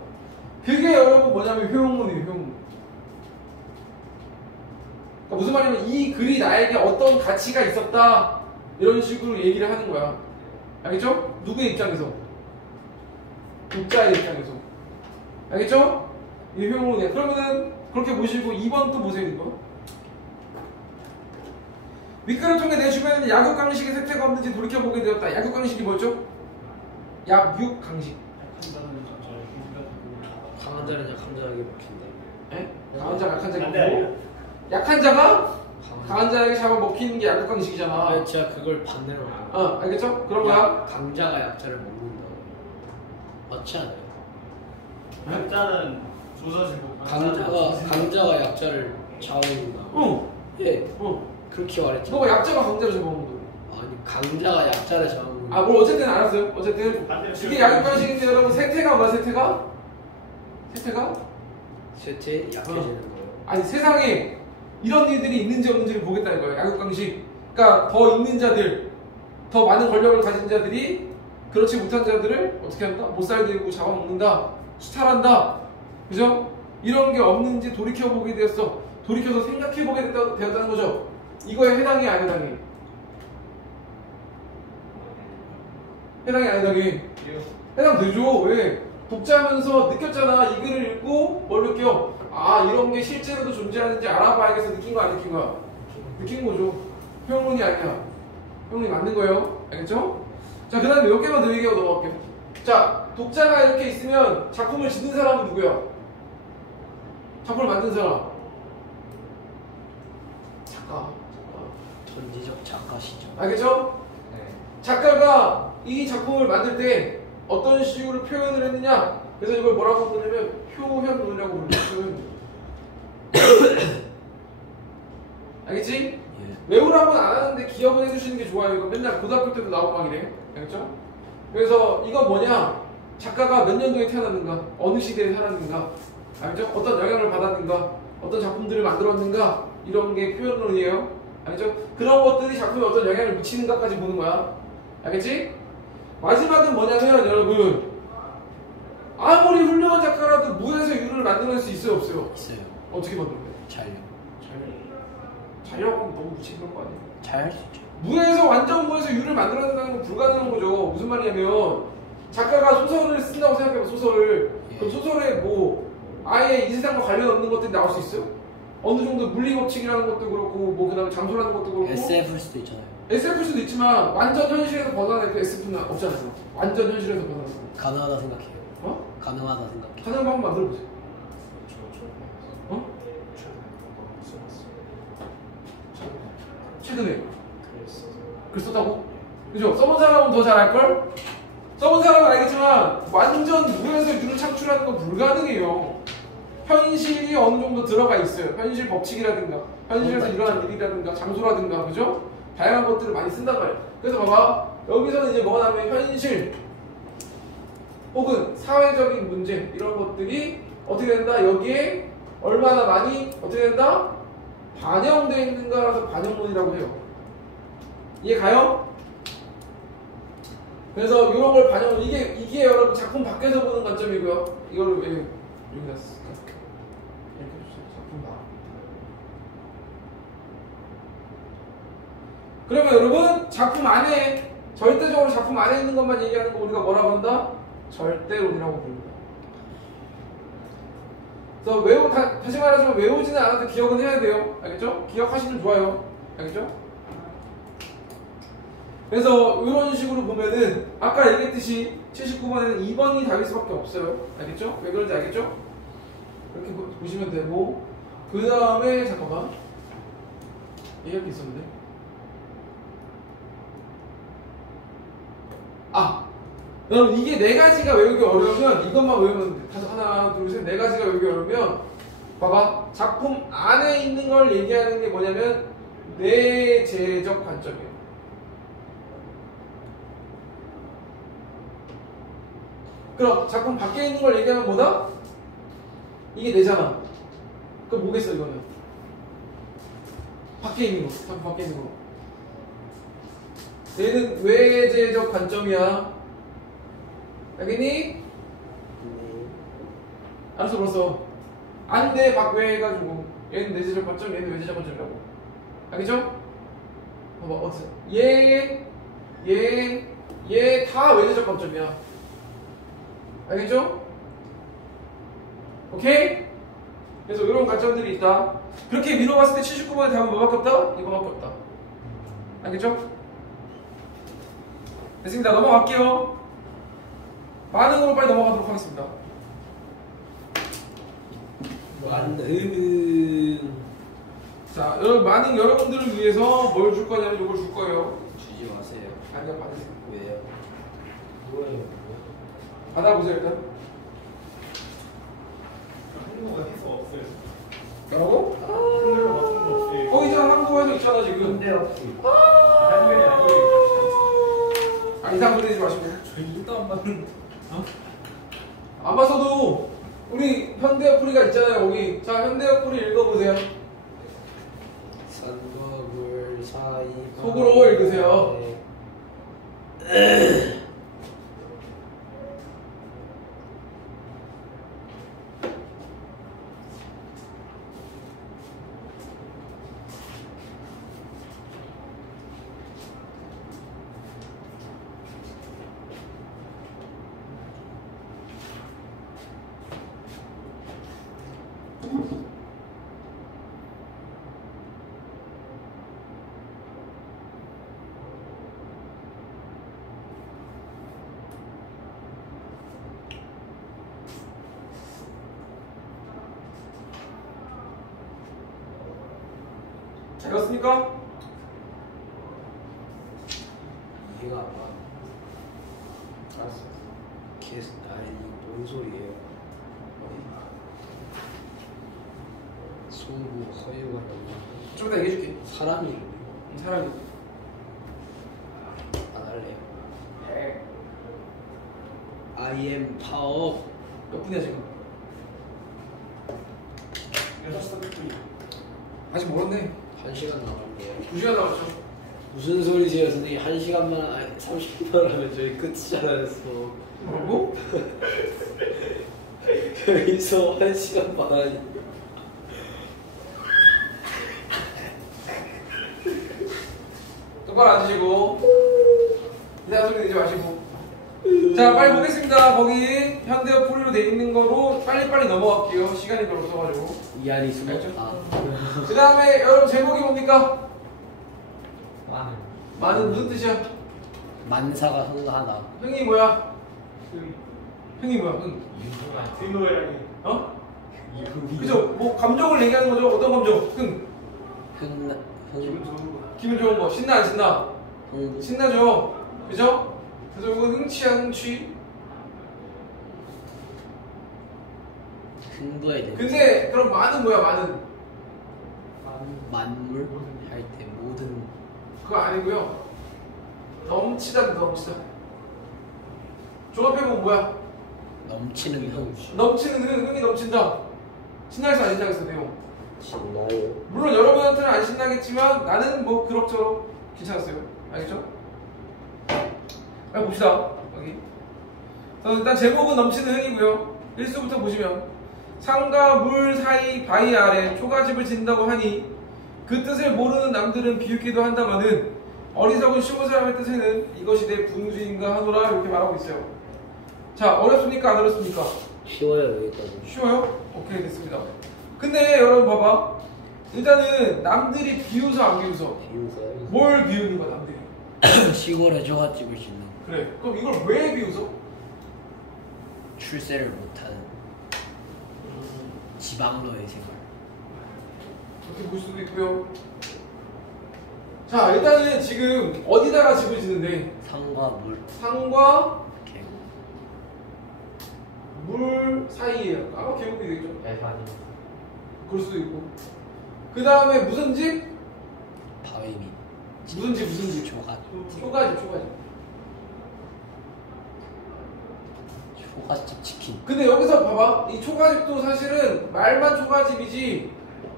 그게 여러분 뭐냐면 효용론이에요. 효용론. 그러니까 무슨 말이냐면 이 글이 나에게 어떤 가치가 있었다 이런 식으로 얘기를 하는 거야. 알겠죠? 누구의 입장에서? 독자의 입장에서. 알겠죠? 이게 효용론이야. 그러면은 그렇게 보시고 2번 또 보세요. 이거 윗글을 통해 내 주변에는 약육강식의 세태가 없는지 돌이켜보게 되었다. 약육강식이 뭐죠? 약육강식. 강한 자는 약한 자에게 먹힌다. 에? 강한 자가 약한 자에게 먹고 약한 자가 강한 자에게 잡아먹히는 게 약육강식이잖아. 제가 그걸 반대로 하고 알겠죠? 그런 거야. 강자가 약자를 먹는다고. 맞지 않아요? 약자는 조사지고 강자가 약자를 잡아먹는다. 예. 그렇게 말했죠. 너가 약자가 강자를 잡아먹는 거야. 아니 강자가 약자를 잡아먹는. 뭘 어쨌든 알았어요. 어쨌든 이게 약육강식인데 여러분 세태가 뭐야? 세태가 세태 약해지는 거예요. 아니 세상에 이런 일들이 있는지 없는지를 보겠다는 거예요. 약육강식. 그러니까 더 있는 자들, 더 많은 권력을 가진 자들이 그렇지 못한 자들을 어떻게 한다? 못 살게 하고 잡아먹는다, 수탈한다. 그죠? 이런 게 없는지 돌이켜보게 되었어. 돌이켜서 생각해보게 되었다는 거죠. 이거에 해당이 안 해당해? 해당이 안 해당해? 해당되죠. 왜? 독자면서 느꼈잖아. 이 글을 읽고 뭘 느껴? 아, 이런 게 실제로도 존재하는지 알아봐야겠어. 느낀 거 안 느낀 거야? 느낀 거죠. 효용론이 아니야. 효용론이 맞는 거예요. 알겠죠? 자, 그 다음에 몇 개만 더 얘기하고 넘어갈게요. 자, 독자가 이렇게 있으면 작품을 짓는 사람은 누구야? 작품을 만든 사람. 작가. 전지적 작가시죠. 알겠죠? 네. 작가가 이 작품을 만들 때 어떤 식으로 표현을 했느냐? 그래서 이걸 뭐라고 부르냐면 표현론이라고 부르는 표현. 알겠지? 예. 외우라고는 안 하는데 기억을 해주시는 게 좋아요. 이거 맨날 고등학교 때도 나오고 막 이래. 알겠죠? 그래서 이건 뭐냐? 작가가 몇 년도에 태어났는가? 어느 시대에 살았는가? 알겠죠? 어떤 영향을 받았는가? 어떤 작품들을 만들었는가? 이런 게 표현론이에요. 알겠죠? 그런 것들이 작품에 어떤 영향을 미치는가까지 보는 거야. 알겠지? 마지막은 뭐냐면 여러분 아무리 훌륭한 작가라도 무에서 유를 만들어낼 수 있어요 없어요? 있어요. 어떻게 만들어요? 잘요. 잘려고 하면 너무 무책임한 거 아니에요? 잘 할 수 있죠. 무에서 완전 무에서 유를 만들어낸다는 건 불가능한 거죠. 무슨 말이냐면 작가가 소설을 쓴다고 생각해봐. 소설을. 예. 그럼 소설에 뭐 아예 이 세상과 관련 없는 것들이 나올 수 있어요? 어느 정도 물리 법칙이라는 것도 그렇고 뭐 그다음에 장소라는 것도 그렇고 SF일 수도 있잖아요. SF일 수도 있지만 완전 현실에서 벗어날 그 SF는 없잖아요. 완전 현실에서 벗어날 거. 가능하다 생각해요. 어? 가능하다 생각해. 가능한 방법 만들어보세요. 어? 최근에 글 썼다고? 그죠? 써본 사람은 더 잘 알걸? 써본 사람은 알겠지만 완전 무에서 유를 창출하는 건 불가능해요. 현실이 어느 정도 들어가 있어요. 현실 법칙이라든가 현실에서 일어난 일이라든가 장소라든가 그죠? 다양한 것들을 많이 쓴단 말이에요. 그래서 봐봐 여기서는 이제 뭐가 나오면 현실 혹은 사회적인 문제 이런 것들이 어떻게 된다? 여기에 얼마나 많이 어떻게 된다? 반영되어 있는가라서 반영문이라고 해요. 이해 가요? 그래서 이런 걸 반영 이게 여러분 작품 밖에서 보는 관점이고요. 이거를 왜 여기다 쓸까? 이렇게 해주세요. 작품 봐. 그러면 여러분 작품 안에 절대적으로 작품 안에 있는 것만 얘기하는 거 우리가 뭐라고 한다? 절대론이라고 부릅니다. 그래서 다시 말하자면 외우지는 않아도 기억은 해야 돼요. 알겠죠? 기억하시면 좋아요. 알겠죠? 그래서 이런 식으로 보면은 아까 얘기했듯이 79번에는 2번이 답일 수밖에 없어요. 알겠죠? 왜 그런지 알겠죠? 이렇게 보시면 되고 그 다음에 잠깐만 얘기할 게 있었는데 여러분 이게 네 가지가 외우기 어려우면 이것만 외우면 돼. 하나 둘 셋 네 가지가 외우기 어려우면 봐봐 작품 안에 있는 걸 얘기하는 게 뭐냐면 내재적 관점이에요. 그럼 작품 밖에 있는 걸 얘기하면 뭐다? 이게 내잖아. 그럼 뭐겠어 이거는? 밖에 있는 거. 작품 밖에 있는 거. 얘는 외재적 관점이야. 알겠니? 알았어 벌써. 안돼 밖외 해가지고 얘는 내재적 관점 얘는 외재적 관점이라고. 알겠죠? 봐봐 어디서 얘 다 외재적 관점이야. 알겠죠? 오케이? 그래서 이런 관점들이 있다. 그렇게 미뤄봤을 때 79번의 답은 뭐밖에 없다? 이거밖에 없다. 알겠죠? 됐습니다. 넘어갈게요. 만능으로 빨리 넘어가도록 하겠습니다. 만능. 자, 만능 여러분들을 위해서 뭘 줄 거냐면 이걸 줄 거예요. 주지 마세요. 아니요, 받으세요. 왜요? 뭐예요? 받아보세요, 일단. 한국어가 해서 없어요. 뭐라고? 한글로 같은 거 없어요. 이제 한국어에서 있잖아, 지금. 근데 없이. 한글이 아니에요. 이상 보내지 마시고. 저 일도 안 받는. 안 봤어도 우리 현대어풀이가 있잖아요, 거기. 자, 현대어풀이 읽어보세요. 산과 물 사이. 속으로 읽으세요. 잘 읽었습니까? 이해가 안 가. 알았어. 아니 뭔 소리예요? 소부 허유가 너무 좀 이따 얘기해줄게. 사람이 사람이. 안 할래요. 해. I am 파업. 몇 분이야, 지금? 6:30. 아직 멀었네. 1시간 남았네요. 2시간 남았죠. 무슨 소리세요 선생님? 1시간만 30분 하면 저희 끝이잖아요. 뭐라고? 여기서 1시간 반 하니 똑바로 앉으시고 이상한 소리 내지 마시고 자, 빨리 보겠습니다. 거기 현대어 풀이로 돼 있는 거로 빨리빨리 넘어갈게요. 시간이 별로 없어가지고. 이하리 숨었다. 그 다음에 여러분 제목이 뭡니까? 많은. 많은 무슨 뜻이야? 만사가 흥하다. 흥이 뭐야? 흥이 뭐야? 흥. 유흥한. 등호양이. 어? 그죠? 뭐 감정을 얘기하는 거죠? 어떤 감정? 흥. 흥. 기분 좋은 거. 기분 좋은 거. 신나 안 신나? 흥. 신나죠? 그죠? 그래서 이거 흥취야 흥취. 흥부에 대한. 근데 그럼 많은 뭐야 많은? 만물 할 때 모든. 그거 아니고요. 넘치다 넘치다. 종합해보면 뭐야? 넘치는 흥. 넘치는 흥이 넘친다. 신나겠어 안 신나겠어 내용. 신나요. 물론 여러분한테는 안 신나겠지만 나는 뭐 그럭저럭 괜찮았어요. 알겠죠? 봅시다. 여기. 그래서 일단 제목은 넘치는 흥이고요. 1수부터 보시면 상과 물 사이 바위 아래 초가집을 짓는다고 하니 그 뜻을 모르는 남들은 비웃기도 한다마는 어리석은 쉬운 사람의 뜻에는 이것이 내 분수인가 하노라 이렇게 말하고 있어요. 자, 어렵습니까? 안 어렵습니까? 쉬워요 여기까지. 쉬워요? 오케이 됐습니다. 근데 여러분 봐봐. 일단은 남들이 비웃어 안 비웃어? 비웃어요. 뭘 비웃는 거야 남들이? 시골에 조갓집을 짓는. 그래. 그럼 이걸 왜 비웃어? 출세를 못하는 지방로의 생활. 그렇게 볼 수도 있고요. 자, 일단은 지금 어디다가 집을 짓는데 산과 물. 산과 계곡. 물 사이에 아마 계곡이 되겠죠. 배산이. 그럴 수도 있고. 그 다음에 무슨 집? 바위 밑. 무슨 집? 조갓. 초가집. 초갓집 치킨. 근데 여기서 봐봐. 이 초가집도 사실은 말만 초가집이지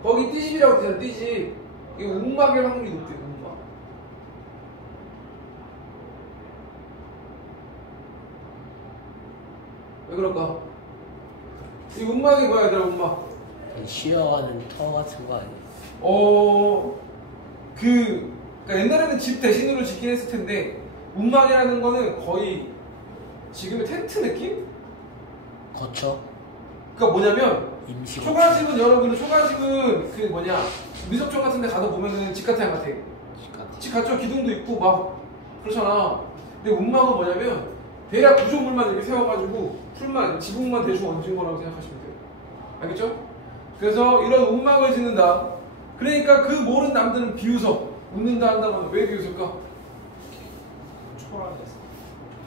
거기 띠집이라고 되잖아. 띠집. 이게 움막일 확률이 높대. 움막. 왜 그럴까? 이 움막이 뭐야 얘들아 움막? 쉬어가는 터 같은 거 아니에요? 그러니까 옛날에는 집 대신으로 짓긴 했을 텐데 움막이라는 거는 거의 지금의 텐트 느낌? 거쳐. 그러니까 뭐냐면 임시. 초가집은 여러분들 초가집은 그 뭐냐 미석촌 같은 데 가서 보면은 집 같아 안 같아? 집 같죠? 기둥도 있고 막 그렇잖아. 근데 움막은 뭐냐면 대략 구조물만 이렇게 세워가지고 풀만 지붕만 대충 얹은 거라고 생각하시면 돼요. 알겠죠? 그래서 이런 움막을 짓는다. 그러니까 그 모르는 남들은 비웃어. 웃는다 한다면 왜 비웃을까? 초라했어.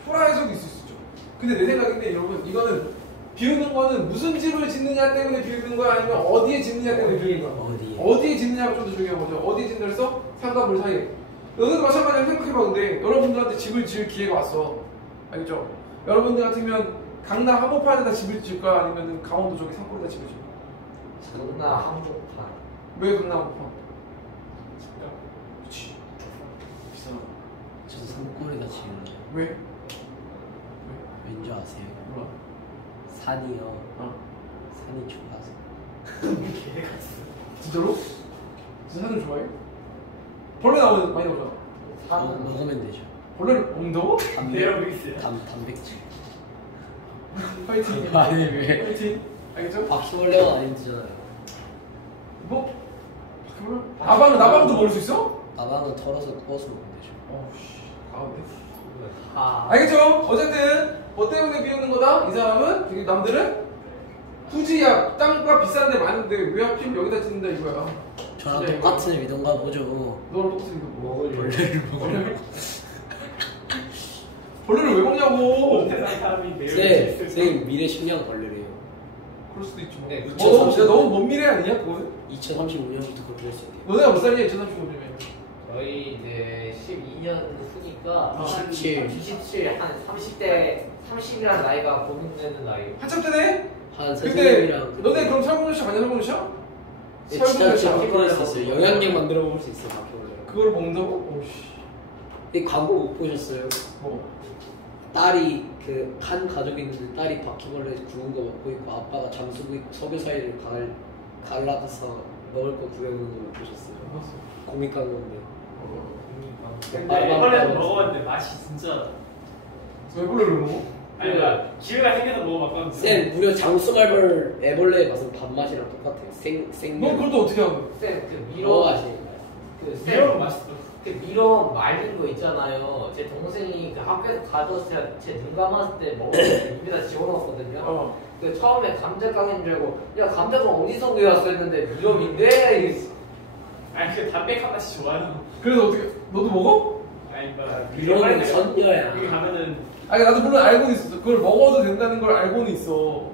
초라해서도 있을 수 있죠. 근데 내 생각인데 여러분 이거는 비웃는 거는 무슨 집을 짓느냐 때문에 비웃는 거야 아니면 어디에 짓느냐 때문에 비웃는 거야? 어디에 짓느냐가 좀 더 중요한 거죠. 어디에 짓느냐 해서 산과 물 사이에. 너네도 마찬가지로 생각해봐. 근데 여러분들한테 집을 지을 기회가 왔어. 알겠죠? 여러분들 같으면 강남 한복판에다 집을 지을까 아니면 강원도 저기 산골에다 집을 지을까? 강남 한복판. 왜 강남 한복판? 그치. 비싸. 저 산골에다 지을래요. 왜? 왠지 아세요? 몰라. 산이요. 산이 좋아서. 진짜로? 진짜 사진 좋아해? 벌레 나오는 많이 나오잖아. 먹으면 되죠. 벌레를 먹는다고? 에어빅스야. 단백질. 파이팅. 아니, 왜? 파이팅. 알겠죠? 바퀴벌레가 아니잖아요. 뭐? 바퀴벌레? 나방도 먹을 수 있어? 나방은 털어서 구워서 먹으면 되죠. 어우씨. 가운데. 아. 알겠죠? 어쨌든 뭐 때문에 비웃는 거다? 이 사람은 되게 남들은 굳이 야 땅과 비싼 데 많은데 왜 하필 여기다 짓는다 이거야. 저랑 진짜 똑같은 이거야. 의도인가 보죠. 너랑 똑같은 거 뭐? 벌레를 먹으려고. 벌레를 왜 먹냐고. 세상 사람이 매일 네, 있을 선생님 미래 10년 벌레래요. 그럴 수도 있죠. 네, 너무 먼 미래 아니냐 그거는? 2035년부터 그렇게 했어요. 너네가 몇 살이야 2035년이면? 저희 이제 12년 후니까 27. 27, 한 30대 30이라는 나이가 고민되는 나이. 한참 때네? 한 근데 선생님이랑 너네 그럼 설국열차 아니야 설국열차? 진짜 설국열차 바퀴벌레 먹을 수 있어요. 영양제 만들어 먹을 수 있어요. 바퀴벌레. 그걸 먹는다고? 오씨. 이 광고 못 보셨어요? 뭐? 딸이 그 한 가족이 있는데 딸이 바퀴벌레 구운 거 먹고 있고 아빠가 잠수고 있고 석유 사이를 갈라서 먹을 거 구해오는 거 못 보셨어요? 코믹 광고인데. 근데 애벌레도 먹어봤는데 맛이 진짜 왜 애벌레를 먹어? 아니 그러니까 기회가 생겨서 먹어봤거든. 쌤 무려 장수말벌 애벌레 맛은 밥맛이랑 똑같아요. 생생. 넌 그걸 또 어떻게 하고? 쌤그 뭐 미러 하시는가요? 미러는 맛있어. 그 미러 말린 거 있잖아요. 제 동생이 그 학교에서 가져왔을 때 제 눈 감았을 때 먹을 입에다 집어넣었거든요. 그 처음에 감자깡인 줄 알고 야 감자깡 어디서 배웠어 했는데 미럼인데 아니 그 담백한 맛이 좋아요. 그래서 어떻게 너도 먹어? 아니 뭐 미러는 선녀야. 여기 가면은 아니 나도 물론 알고는 있었어. 그걸 먹어도 된다는 걸 알고는 있어.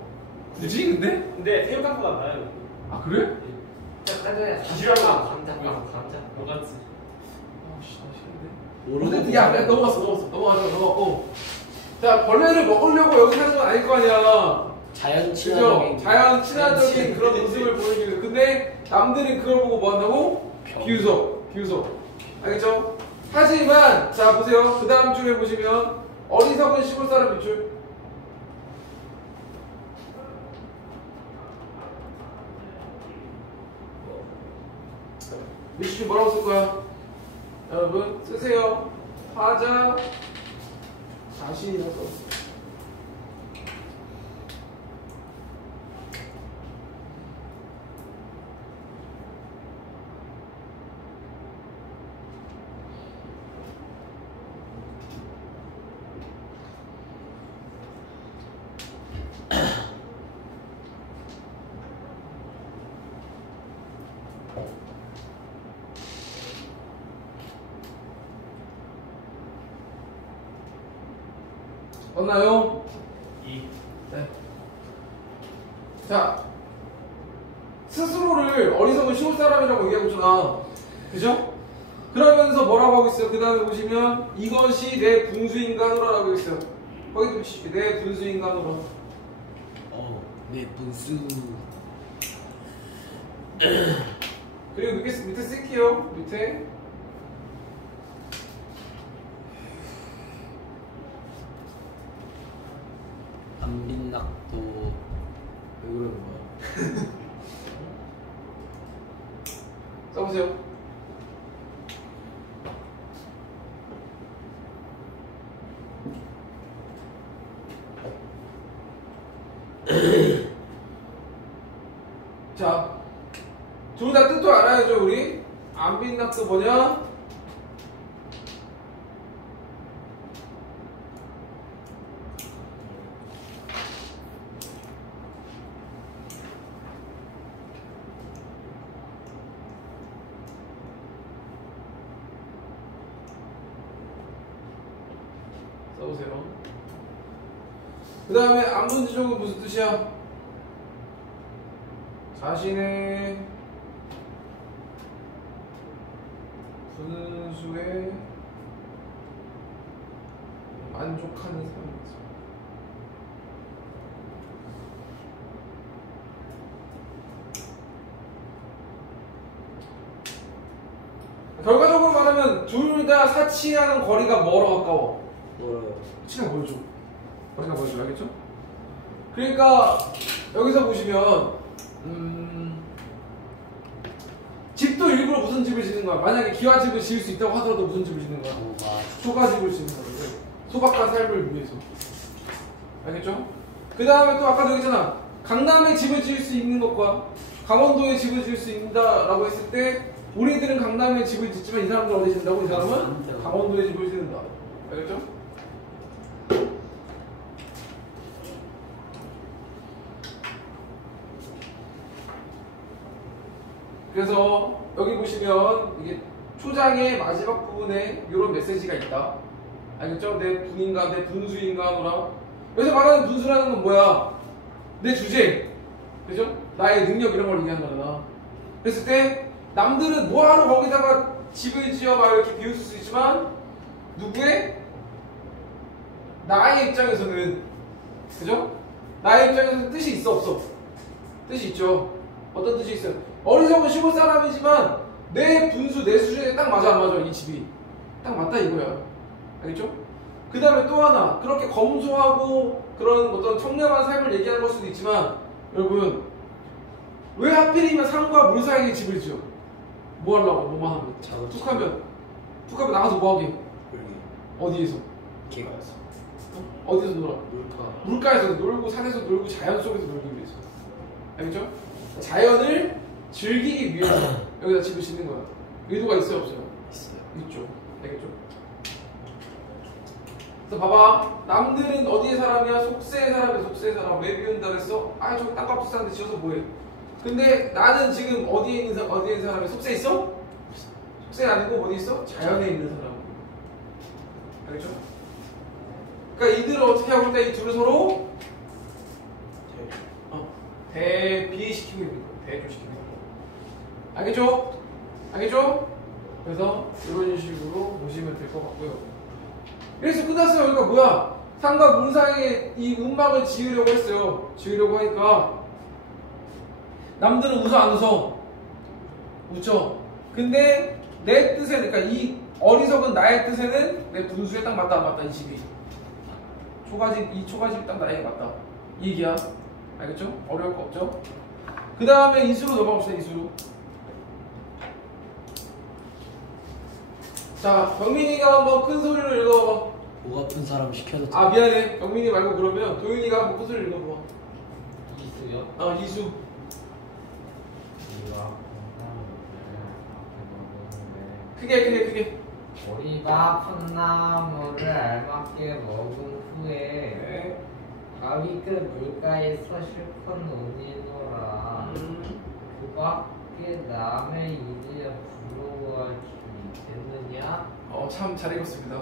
굳이 근데? 새우깡보다 나아요. 아 그래? 약간 기시라고 감자깡 감자. 뭐같지? 아씨 나 싫은데. 모르는 어쨌든 야 넘어갔고. 자 벌레를 먹으려고 여기 하는 건 아닐 거 아니야. 자연 그죠? 친화적인. 자연 친화적인 그런 모습을 보여주기 위해서. 근데 남들이 그걸 보고 뭐 한다고? 비웃어. 알겠죠? 하지만 자 보세요. 그 다음 줄에 보시면 어리석은 시골 사람 밑줄. 밑줄 뭐라고 쓸 거야? 여러분 쓰세요. 화자 자신이라고 써. 맞나요? 네. 자, 스스로를 어리석은 시골 사람이라고 얘기하고 있잖아. 그죠? 그러면서 뭐라고 하고 있어요? 그 다음에 보시면 이것이 내 분수인간으로라고 하고 있어요. 거기도 보시죠. 내 분수인간으로. 네 분수. 그리고 밑에 쓸게요. 밑에. 안빈낙도 왜 그러는 거야? 써보세요. 자, 둘 다 뜻도 알아야죠, 우리. 안빈낙도 뭐냐? 써보세요. 그 다음에 안분지족은 무슨 뜻이야? 자신의 분수에 만족하는 삶이죠. 결과적으로 말하면 둘 다 사치하는 거리가 멀어 가까워. 뭐라고? 치가 보여줘. 거리가 보여줘. 알겠죠? 그러니까 여기서 보시면 집도 일부러 무슨 집을 짓는 거야. 만약에 기와집을 지을 수 있다고 하더라도 무슨 집을 짓는 거야. 소가집을 짓는 거야. 소박한 삶을 위해서. 알겠죠? 그 다음에 또 아까도 얘기했잖아. 강남에 집을 지을 수 있는 것과 강원도에 집을 지을 수 있다라고 했을 때 우리들은 강남에 집을 짓지만 이 사람들은 어디 짓는다고? 이 사람은 강원도에 집을 짓는다. 알겠죠? 그래서 여기 보시면 이게 초장의 마지막 부분에 이런 메시지가 있다. 알겠죠? 내 분인간, 내 분수인간으로. 여기서 말하는 분수라는 건 뭐야? 내 주제. 그죠? 나의 능력 이런 걸 얘기하는 거잖아. 그랬을 때 남들은 뭐하러 거기다가 집을 지어 막 이렇게 비웃을 수 있지만 누구의? 나의 입장에서는 그죠? 나의 입장에서는 뜻이 있어 없어? 뜻이 있죠. 어떤 뜻이 있어요? 어리석은 시골 사람이지만 내 분수, 내 수준에 딱 맞아 안 맞아? 이 집이 딱 맞다 이거야. 알겠죠? 그 다음에 또 하나, 그렇게 검소하고 그런 어떤 청렴한 삶을 얘기하는 걸 수도 있지만 여러분 왜 하필이면 산과 물 사이에 집을 지어? 뭐 하려고? 뭐만 하면? 툭하면 나가서 뭐 하게? 어디에서? 개가서 어디서 놀아? 물가. 물가에서 놀고 산에서 놀고 자연 속에서 놀기 위해서. 알겠죠? 자연을 즐기기 위해서 여기다 집을 짓는 거야. 의도가 있어요 없어요? 있어요. 있죠. 알겠죠? 그래서 봐봐. 남들은 어디의 사람이야? 속세의 사람이야. 속세의 사람. 왜 비운다 그랬어? 아 저기 땅값 비싼데 지어서 뭐해? 근데 나는 지금 어디에 있는 사람이 속세에 있어? 속세 아니고 어디 있어? 자연에 있는 사람. 알겠죠? 그러니까 이들을 어떻게 하고 있다? 이 둘을 서로 대비시키고 있는 거예요. 대조시키고 있는 거예요. 알겠죠? 알겠죠? 그래서 이런 식으로 보시면 될 것 같고요. 그래서 끝났어요. 그러니까 뭐야? 상과 문상에 이 음방을 지으려고 했어요. 지으려고 하니까 남들은 웃어 안 웃어? 웃죠? 근데 내 뜻에 그러니까 이 어리석은 나의 뜻에는 내 분수에 딱 맞다 안 맞다 이 식이 이 초가집이 딱 나에게 맞다 이 얘기야. 알겠죠? 어려울 거 없죠? 그 다음에 이수로 넘어갑시다. 이수로. 자 병민이가 한번 큰 소리로 읽어봐. 목 아픈 사람 시켜도 아 미안해 병민이 말고 그러면 도윤이가 한번 큰 소리로 읽어봐. 이수요? 이수. 크게. 머리가 아픈 나무를 알맞게 먹은 후에 네. 바위 끝 물가에서 실컷 논이노라. 그 밖에 남의 일을 부러워할 수 있겠느냐? 참 잘 읽었습니다.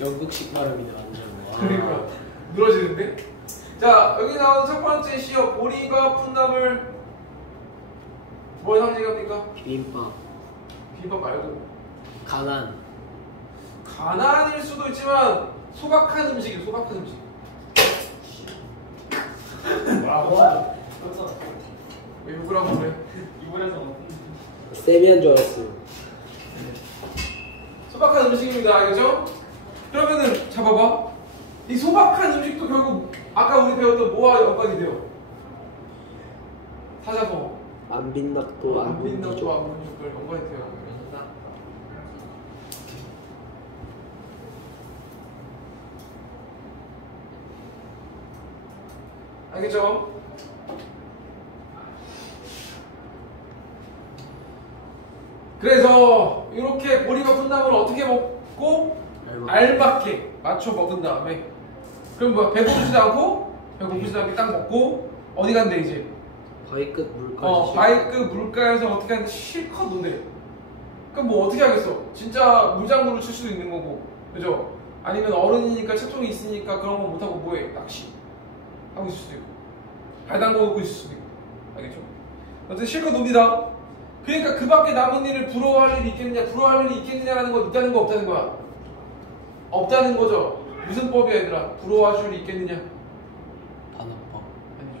연극식 발음이네 완전. 그러니까 늘어지는데. 자 여기 나온 첫 번째 시어 보리가 아픈 나물 뭘 상징합니까? 비빔밥. 비빔밥 말고 가난. 가난일 수도 있지만 소박한 음식이에요. 소박한 음식. 뭐라고? 왜 욕을 하고 그래? 이번에서 세미한 줄 알았어. 소박한 음식입니다. 알겠죠? 그러면은 잡아봐. 이 소박한 음식도 결국 아까 우리 배웠던 뭐와 연관이 돼요? 사자성어. 안 빛났고 안 빛나고 안 보이고 연관이 돼요. 알겠죠? 그래서 이렇게 보리가 푼나물을 어떻게 먹고 알맞게 맞춰 먹은 다음에 그럼 뭐야 배고프지도 않고 딱 먹고 어디 간대 이제 바위 끝 물가. 바위 끝 물가에서 어떻게 하는데 실컷 논대. 그럼 뭐 어떻게 하겠어? 진짜 물장구를 칠 수도 있는 거고 그죠? 아니면 어른이니까 채통이 있으니까 그런 거 못하고 뭐해? 낚시 하고 있을 수도 있고 발 담궈 있을 수도 있고 알겠죠? 어쨌든 실컷 놉니다. 그러니까 그 밖에 남은 일을 부러워할 일이 있겠느냐? 부러워할 일이 있겠느냐라는 건 있다는 거 없다는 거야? 없다는 거죠. 무슨 법이야 얘들아? 부러워할 일이 있겠느냐? 단어법. 아니죠.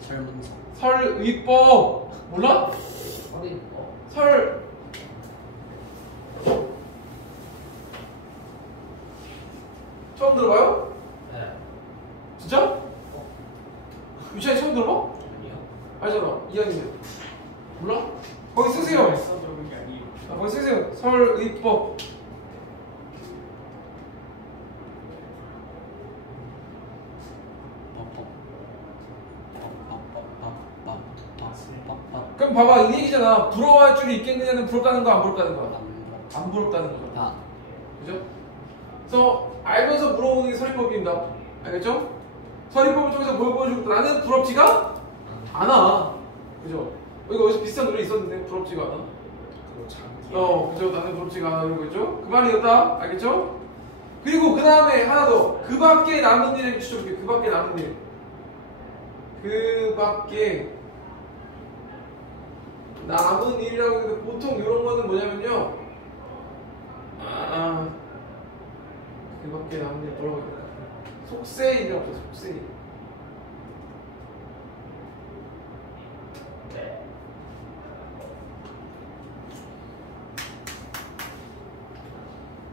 설문서. 설의법 몰라? 처음 들어봐요? 네. 진짜? 유치원에 처음 들어봐? 아니요. 알잖아. 2학년. 몰라? 거기 쓰세요. 들어본 게 아니에요. 거기 쓰세요. 설의법. 그럼 봐봐 이 얘기잖아. 부러워할 줄이 있겠느냐는 부럽다는 거 안 부럽다는 거야? 안 부럽다는 거죠. 그죠? 그래서 알면서 물어보는 게 설의법입니다. 알겠죠? 설의법을 통해서 뭘 보여주고 나는 부럽지가 않아. 그죠? 이거 어디서 비슷한 노래 있었는데 부럽지가 않아. 그죠? 나는 부럽지가 않아 이런 거죠? 그 말이었다. 알겠죠? 그리고 그 다음에 하나 더. 그 밖에 남은 일을 추천할게요. 그 밖에 남은 일. 그 밖에 남은 일이라고 해도 보통 이런 거는 뭐냐면요. 그 밖에 남은 일 뭐라고 해야 되나? 속세일이라고 해요. 속세일.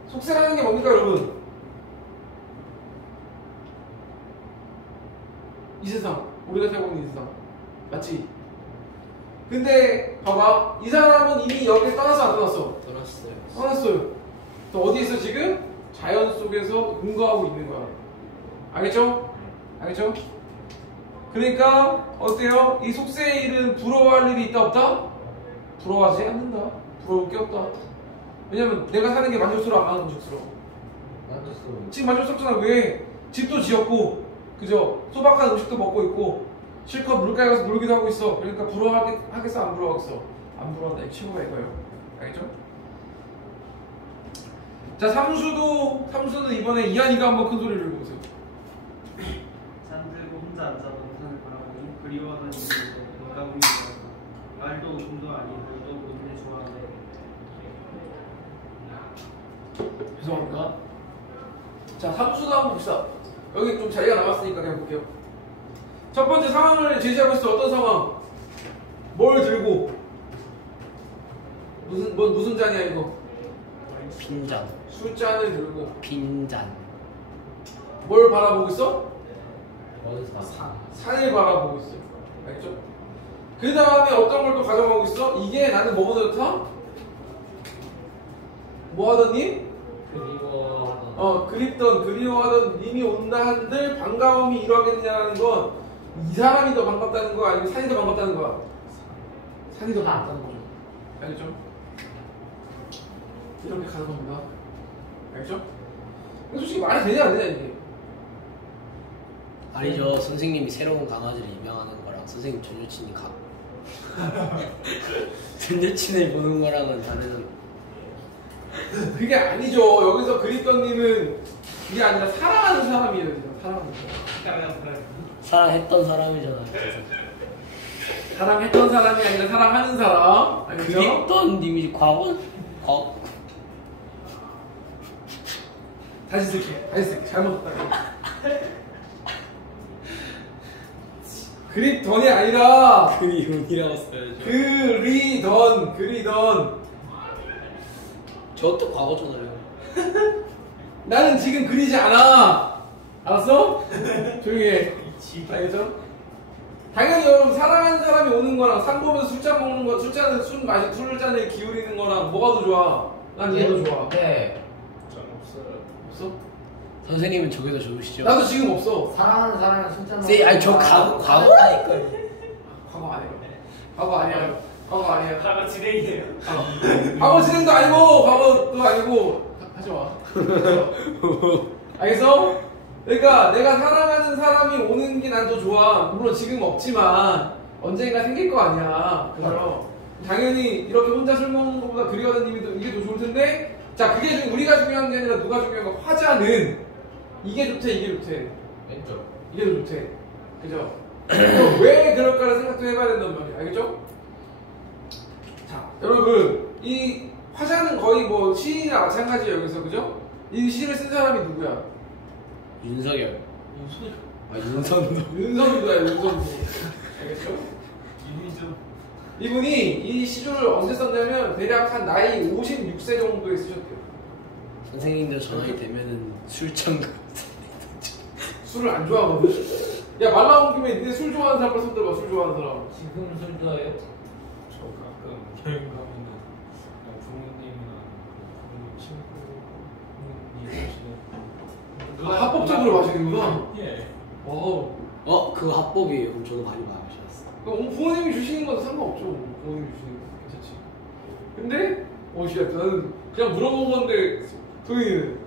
속세라는 게 뭡니까 여러분? 이 세상 우리가 살고 있는 이 세상 맞지? 근데 봐봐 이 사람은 이미 여기를 떠나서 안 떠났어? 떠났어요. 떠났어요. 또 어디 있어 지금? 자연 속에서 공부하고 있는 거야. 알겠죠? 알겠죠? 그러니까 어때요? 이 속세의 일은 부러워할 일이 있다 없다? 부러워하지 않는다. 부러울 게 없다. 왜냐면 내가 사는 게 만족스러워 안 만족스러워? 만족스러워. 지금 만족스럽잖아. 왜? 집도 지었고 그죠? 소박한 음식도 먹고 있고 실컷 물가에 가서 놀기도 하고 있어. 그러니까 부러워하겠어 안 부러워하겠어? 안 부러워한다. 이 친구가 이거예요. 알겠죠? 자 삼수는 이번에 이한이가 한번 큰 소리를 읽어보세요. 잠들고 혼자 앉아 동산을 바라보니 그리워하던 일을 반가움이 들었다. 말도 웃음도 아닌 너도 모두를 좋아하네. 죄송합니다. 자 삼수도 한번 봅시다. 여기 좀 자리가 남았으니까 그냥 볼게요. 첫 번째 상황을 제시하고 있어. 어떤 상황? 뭘 들고? 무슨 잔이야 이거? 빈잔. 술잔을 들고 빈잔. 뭘 바라보고 있어? 어디서 산을 바라보고 있어. 알겠죠? 그 다음에 어떤 걸 또 가져가고 있어? 이게 나는 뭐보다 좋다? 뭐 하더니? 그리워하던 님이 온다 한들 반가움이 이루어지느냐는 건 이 사람이 더 반갑다는 거 아니면 산이 더 반갑다는 거야? 산이 더 반갑다는 거죠. 알겠죠? 이렇게 가져갑니다. 알겠죠? 솔직히 말이 되냐 안 되냐 이게? 아니죠. 선생님이 새로운 강아지를 입양하는 거랑 선생님 전 여친이 전 여친을 보는 거랑은 다르잖아. 그게 아니죠. 여기서 그립던님은 그게 아니라 사랑하는 사람이에요. 지금. 사랑하는 사람. 사랑했던 사람이잖아요. 사랑했던 사람이 아니라 사랑하는 사람. 알겠죠? 그립던 님이 과거? 다시 쓸게. 잘못했다. 그립던이 아니라 그리운이라고 써야죠. 그리던. 저것도 과거잖아요. 나는 지금 그리지 않아. 알았어? 조용히 해. 알겠죠? 당연히 여러분 사랑하는 사람이 오는 거랑 산 보면서 술잔 먹는 거, 술잔을 기울이는 거랑 뭐가 더 좋아? 난 이게 더 좋아. 네. 없어? 선생님은 저게 더 좋으시죠? 나도 지금 없어. 사랑하는 사람이랑 술잔 쌤, 아니 저 과거라니까요. 과거 아니야. 과거 아니야. 과거 아니야. 과거 진행이에요. 과거 진행도 아니고 과거도 아니고 하지 마. 알겠어? 그러니까 내가 사랑하는 사람이 오는 게 난 더 좋아. 물론 지금 없지만 언젠가 생길 거 아니야. 그래서 당연히 이렇게 혼자 술 먹는 것보다 그리워하는 님이 이게 더 좋을 텐데, 자 그게 우리가 중요한 게 아니라 누가 중요한 거. 화자는 이게 좋대 이게 좋대. 왼쪽. 이게 더 좋대. 그죠? 왜 그럴까를 생각도 해봐야 된단 말이야. 알겠죠? 자, 여러분, 이 화자는 거의 뭐 시인이나 마찬가지예요. 여기서, 그죠? 이 시를 쓴 사람이 누구야? 윤석열. 윤선도. 윤선두야, 윤선두. 알겠죠? 이분이 이 시조를 언제 썼냐면 대략 한 나이 56세 정도에 쓰셨대요. 선생님들 전화기 되면은 술잔 술을 안 좋아하거든? 야, 말 나온 김에 니네 술 좋아하는 사람 손들어봐. 술 좋아하는 사람. 지금 술 좋아해요? 저 가끔 여행 가면은 그냥 부모님이나 부모님 친구 아, 합법적으로 마시는구나. 예. 그거 합법이에요. 그럼 저도 많이 마셨어요. 부모님이 주시는 건 상관없죠. 부모님이 주시는 건 괜찮지. 근데 진짜 나는 그냥 물어본 건데 도희는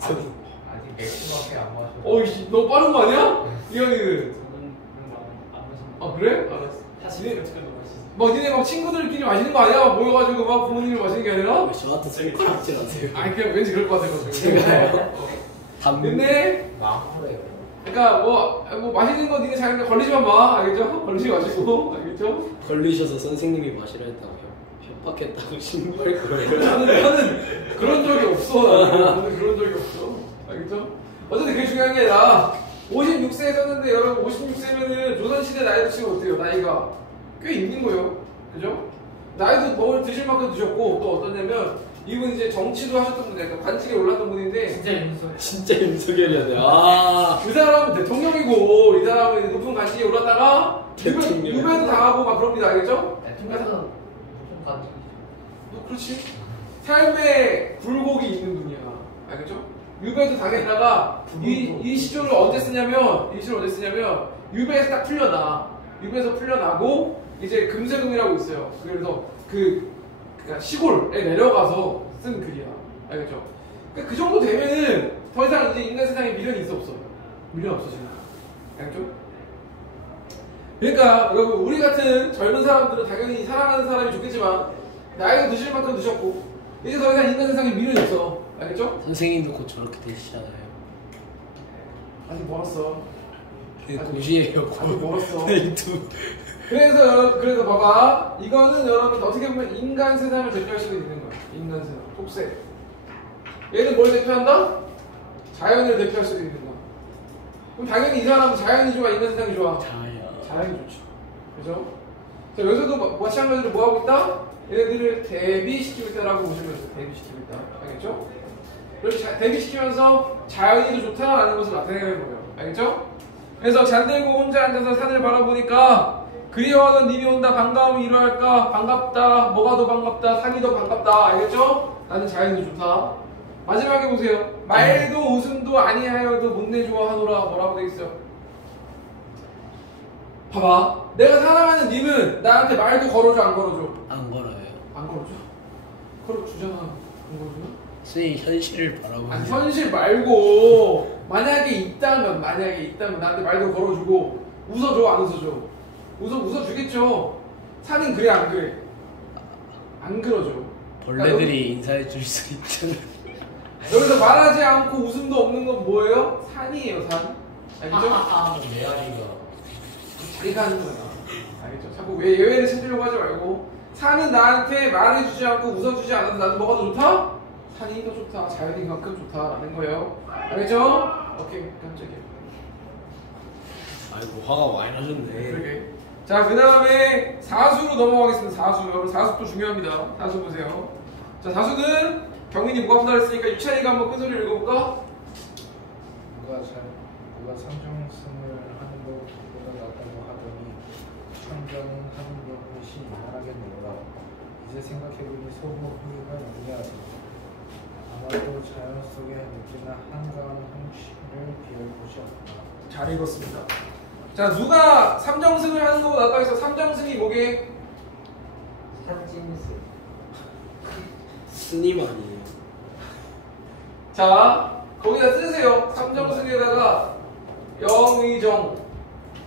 저요? 아직 맥주밖에 안 마셔. 어이씨 너무 빠른 거 아니야? 이현이는 안 그래? 알았어. 사실 어떻게 맛있어. 막 니네 막 친구들끼리 마시는 거 아니야? 모여가지고 막 부모님이 마시는 게 아니라? 저한테 손가락질 하세요. 아니 그냥 왠지 그럴 것 같아가지고. 제가요? 근데 마음으로요. 그러니까 뭐 마시는 거 니네 자기가 걸리지만 마. 알겠죠? 걸리지 마시고. 알겠죠? 걸리셔서 선생님이 마시라 했다고 협박했다고 신고할 거예요. 나는 그런 적이 없어. 나는 그런 적이 없어. 알겠죠? 어쨌든 그게 중요한 게 아니라 56세에 썼는데 여러분 56세면은 조선시대 나이로 치면 어때요? 나이가 꽤 있는 거예요. 그죠? 나이도 뭘 드실 만큼 드셨고 또 어떠냐면 이분 이제 정치도 하셨던 분이에요. 그러니까 관직에 올랐던 분인데 진짜 윤석. 진짜 윤석열이었네. 그 사람은 대통령이고 이 사람은 높은 관직에 올랐다가 대통령. 유배도 당하고 막 그럽니다. 알겠죠? 대통령은 무슨 관직이죠? 그렇지. 삶의 굴곡이 있는 분이야. 알겠죠? 유배도 당했다가 이 시조를 언제 쓰냐면 유배에서 딱 풀려나. 유배에서 풀려나고 이제 금세금이라고 있어요. 그래서 그러니까 시골에 내려가서 쓴 글이야. 알겠죠? 그러니까 그 정도 되면은 더 이상 이제 인간 세상에 미련이 있어 없어? 미련 없어지나. 알겠죠? 그러니까 여러분 우리 같은 젊은 사람들은 당연히 사랑하는 사람이 좋겠지만 나이가 드실 만큼 드셨고 이제 더 이상 인간 세상에 미련이 없어. 알겠죠? 선생님도 곧 저렇게 되시잖아요. 아직 멀었어. 곧이에요. 아직 멀었어. 유튜브. 그래서 봐봐. 이거는 여러분 어떻게 보면 인간 세상을 대표할 수도 있는 거야. 인간 세상. 속세. 얘는 뭘 대표한다? 자연을 대표할 수도 있는 거야. 그럼 당연히 이 사람은 자연이 좋아, 인간 세상이 좋아? 자연이 좋죠. 그죠? 자, 여기서도 마찬가지로 뭐 하고 있다? 얘네들을 대비시키고 있다라고 보시면 돼요. 대비시키고 있다. 알겠죠? 그렇게 대비시키면서 자연이도 좋다라는 것을 나타내는 거예요. 알겠죠? 그래서 잠들고 혼자 앉아서 산을 바라보니까 그리워하던 님이 온다. 반가움이 이러할까? 반갑다. 뭐가 더 반갑다. 산이 더 반갑다. 알겠죠? 나는 자연이 좋다. 마지막에 보세요. 말도 웃음도 아니하여도 못내 좋아하노라. 뭐라고 돼 있어? 봐봐. 내가 사랑하는 님은 나한테 말도 걸어줘 안 걸어줘? 안 걸어요. 안 걸어줘? 걸어주잖아. 안 걸어줘? 선생님 현실을 바라보는. 아니 현실 말고 만약에 있다면 나한테 말도 걸어주고 웃어줘 안 웃어줘? 웃어주겠죠. 산은 그래 안 그래? 안 그러죠. 벌레들이 인사해 줄 수 있잖아요. 여기서 말하지 않고 웃음도 없는 건 뭐예요? 산이에요 산. 알겠죠? 메아리가 자기가 하는 거야. 알겠죠? 자꾸 왜 예외를 찾으려고 하지 말고 산은 나한테 말해주지 않고 웃어주지 않아서 나는 뭐가 더 좋다? 산이 더 좋다. 자연이 그만큼 좋다라는 거예요. 알겠죠? 오케이. 깜짝이야. 아이고 화가 많이 나셨네. 그러게. 자, 그 다음에 사수로 넘어가겠습니다. 사수. 여러분 사수도 중요합니다. 사수 보세요. 자, 사수는 경민이 뭐가 아프다 했으니까 유찬이가 한번 큰 소리를 읽어볼까? 누가 상정승을 하는 것보다 낫다고 하더니 상정하는 것이 말하겠노라. 이제 생각해보니 소모 후회가 아니야. 아마도 자연 속에 느끼는 한가한 형식을 비할 곳이 없다. 잘 읽었습니다. 자, 누가 삼정승을 하는 것보다 낫다고 해서 삼정승이 뭐게? 산짐승. 스님 아니에요. 자, 거기다 쓰세요. 삼정승에다가 영의정.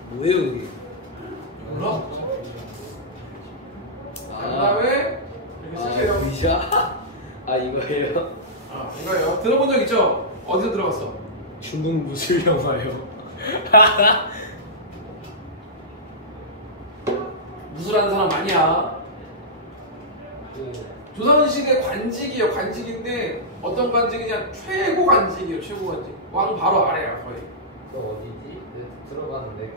뭐예요 그게? 몰라? 그 다음에 이렇게 쓰세요. 의자? 아 이거예요? 아, 이거예요. 들어본 적 있죠? 어디서 들어봤어? 중국 무술 영화요. 무술하는 사람 아니야. 조선시대 관직이에요. 관직인데 어떤 관직이냐? 최고 관직이에요. 최고 관직. 왕 바로 아래야 거의. 그 어디지? 들어가는데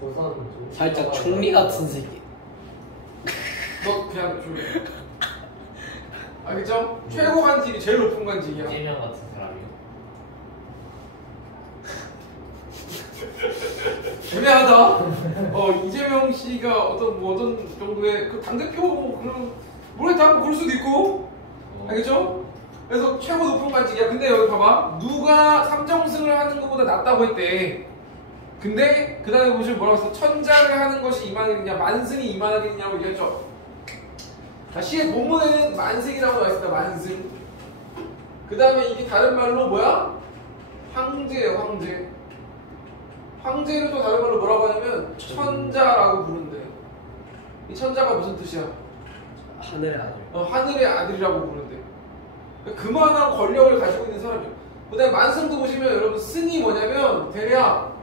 조선 살짝 총리 같은 새끼. 너 그냥 좀 알겠죠? 최고 관직이 제일 높은 관직이야. 이재명 같은 사람이요. 애매하다. 이재명 씨가 어떤 정도의 그 당대표 뭐 그런 모르겠다. 뭐 그럴 수도 있고. 알겠죠? 그래서 최고 높은 관직이야. 근데 여기 봐봐. 누가 삼정승을 하는 것보다 낫다고 했대. 근데 그 다음에 보시면 뭐라고 했어? 천자를 하는 것이 이만하겠느냐, 만승이 이만하겠느냐고 얘기했죠. 자, 시의 본문에는 만승이라고 나와 있습니다. 만승. 그 다음에 이게 다른 말로 뭐야? 황제예요, 황제. 황제를 또 다른 말로 뭐라고 하냐면 천자라고 부른대요. 이 천자가 무슨 뜻이야? 하늘의 아들. 하늘의 아들이라고 부른대요. 그만한 권력을 가지고 있는 사람이에요. 그 다음에 만승도 보시면 여러분 승이 뭐냐면 대략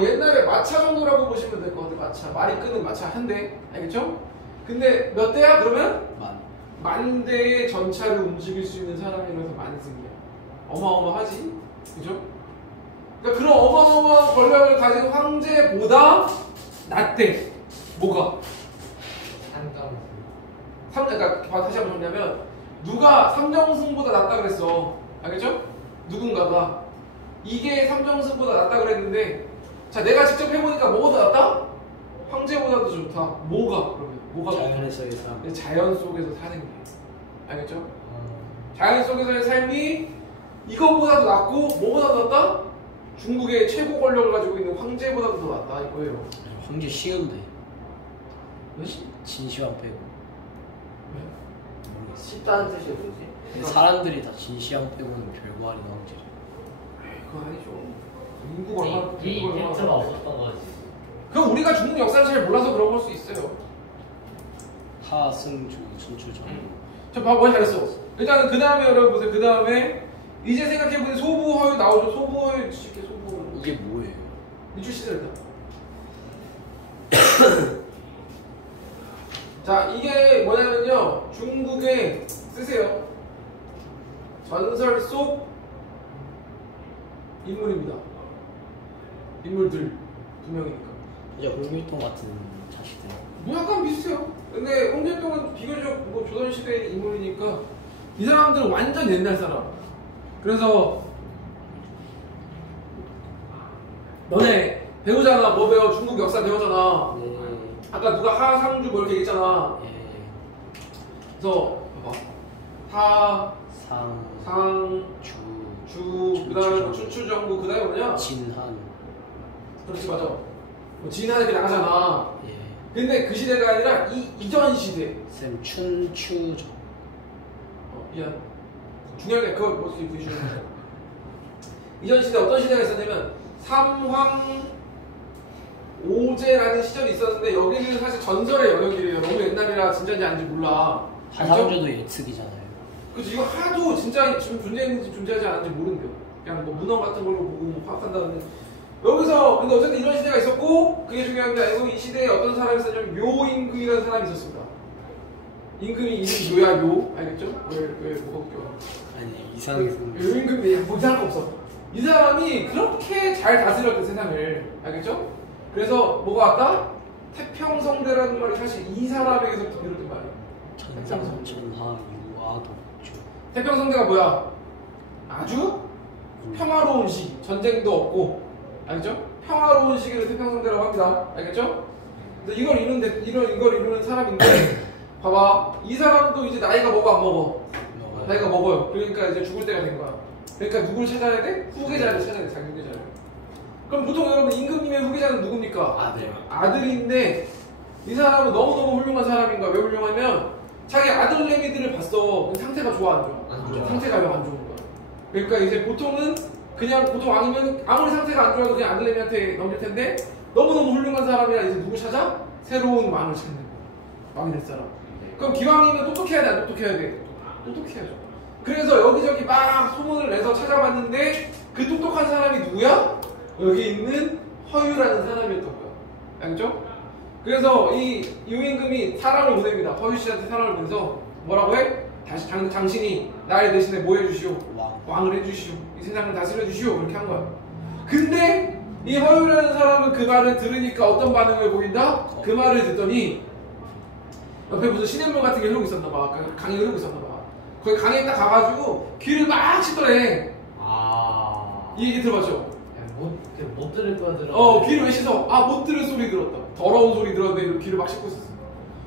옛날에 마차 정도라고 보시면 될 것 같아요. 마차. 말이 끄는 마차 한 대. 알겠죠? 근데 몇 대야 그러면? 만 대의 전차를 움직일 수 있는 사람이라서 만승이야. 어마어마하지? 그죠? 그러니까 그런 어마어마한 권력을 가진 황제보다 낫대. 뭐가? 그러니까 다시 한번 정리하면 누가 삼정승보다 낫다 그랬어. 알겠죠? 누군가가 이게 삼정승보다 낫다 그랬는데 자 내가 직접 해보니까 뭐가 더 낫다? 황제보다 더 좋다. 뭐가 그러면? 뭐가 자연에서의 삶. 자연 속에서 사는 게 알겠죠? 자연 속에서의 삶이 이것보다도 낫고 뭐보다도 낫다? 중국의 최고 권력을 가지고 있는 황제보다도 더 낫다 이거예요. 황제 쉬운데 왜? 진시황 빼고 쉽다는 뜻이 뭐지? 사람들이 다 진시황 빼고는 별거 아닌 황제죠. 그건 아니죠. 인구가 얼마나 이 이벤트가 없었던 거지. 그럼 우리가 중국 역사를 잘 몰라서 그런 걸 수 있어요. 하승주 순추전. 저 봐봐 잘했어. 일단은 그 다음에 여러분 보세요. 그 다음에 이제 생각해보니 소부허유 나오죠. 소부허유 쉽게 소부허유. 이게 뭐예요? 미출 시절이다. 자 이게 뭐냐면요. 중국에 쓰세요. 전설 속 인물입니다. 인물들 두 명이니까. 이제 홍길동 같은 자식들. 뭐 약간 비슷해요. 근데 홍길동은 비교적 뭐 조선시대 인물이니까 이 사람들은 완전 옛날 사람. 그래서 너네 배우잖아. 뭐 배워? 중국 역사 배우잖아. 네. 아까 누가 하상주 뭐 이렇게 얘기했잖아. 예. 그래서 봐봐. 상. 상, 주, 그 다음에 춘추전국, 그 다음에 뭐냐? 진한. 그렇지, 맞아. 뭐 진한 이렇게 나가잖아. 예. 근데 그 시대가 아니라 이전 시대. 쌤 춘추전. 미안. 중요한 게 그걸 뭐 어떻게 보여주는 거야. 이전 시대 어떤 시대가 있었냐면 삼황 오제라는 시절이 있었는데 여기는 사실 전설의 영역이래요. 너무 옛날이라 진짜인지 아닌지 몰라. 하상주도 예측이잖아요. 그치, 이거 하도 진짜 지금 존재했는지 존재하지 않았는지 모른대요. 그냥 뭐 문헌 같은 걸로 보고 뭐 파악한다는데 여기서 근데 어쨌든 이런 시대가 있었고 그게 중요한데 알고 이 시대에 어떤 사람이 있었냐면 묘임금이라는 사람이 있었습니다. 임금이 이름이 묘야 묘 알겠죠? 왜 뭐가 웃겨? 아니 이상해서. 묘임금이 뭐 이상한 거 없어. 이 사람이 그렇게 잘 다스렸대 세상을 알겠죠? 그래서 뭐가 왔다? 태평성대라는 말이 사실 이 사람에게서부터 비롯된 말이에요. 천상천하 유아독주. 태평성대가 뭐야? 아주 평화로운 시기, 전쟁도 없고, 알겠죠? 평화로운 시기를 태평성대라고 합니다. 알겠죠? 근데 이걸 이루는 사람인데, 봐봐, 이 사람도 이제 나이가 먹어 안 먹어? 나이가 먹어요. 그러니까 이제 죽을 때가 된 거야. 그러니까 누구를 찾아야 돼? 후계자를 찾아야 돼, 자기 후계자를. 그럼 보통 여러분 임금님의 후계자는 누굽니까? 아들. 아들인데 이 사람은 너무너무 훌륭한 사람인 거야. 왜 훌륭하면 자기 아들내미들을 봤어. 상태가 좋아 안 좋아? 안 좋아. 상태가 왜 안 좋은 거야? 그러니까 이제 보통은 그냥 보통 아니면 아무리 상태가 안 좋아도 그냥 아들내미한테 넘길 텐데 너무너무 훌륭한 사람이라 이제 누구 찾아? 새로운 왕을 찾는 거야. 왕이 될 사람. 그럼 기왕이면 똑똑해야 돼, 안 똑똑해야 돼? 똑똑해야죠. 그래서 여기저기 막 소문을 내서 찾아봤는데 그 똑똑한 사람이 누구야? 여기 있는 허유라는 사람이었던 거야. 알겠죠? 그래서 이 유임금이 사람을 보냅니다. 허유 씨한테 사람을 보내서 뭐라고 해? 다시 당신이 나의 대신에 뭐 해주시오? 왕을 해주시오. 이 세상을 다스려 주시오. 그렇게 한 거야. 근데 이 허유라는 사람은 그 말을 들으니까 어떤 반응을 보인다? 그 말을 듣더니 옆에 무슨 시냇물 같은 게 흐르고 있었나 봐. 강이 흐르고 있었나 봐. 거기 강에 딱 가가지고 귀를 막 씻더래. 이 얘기 들어봤죠? 못 들을 거야 들어. 귀를 왜 씻어? 못 들을 소리 들었다. 더러운 소리 들었는데 귀를 막 씻고 있었어.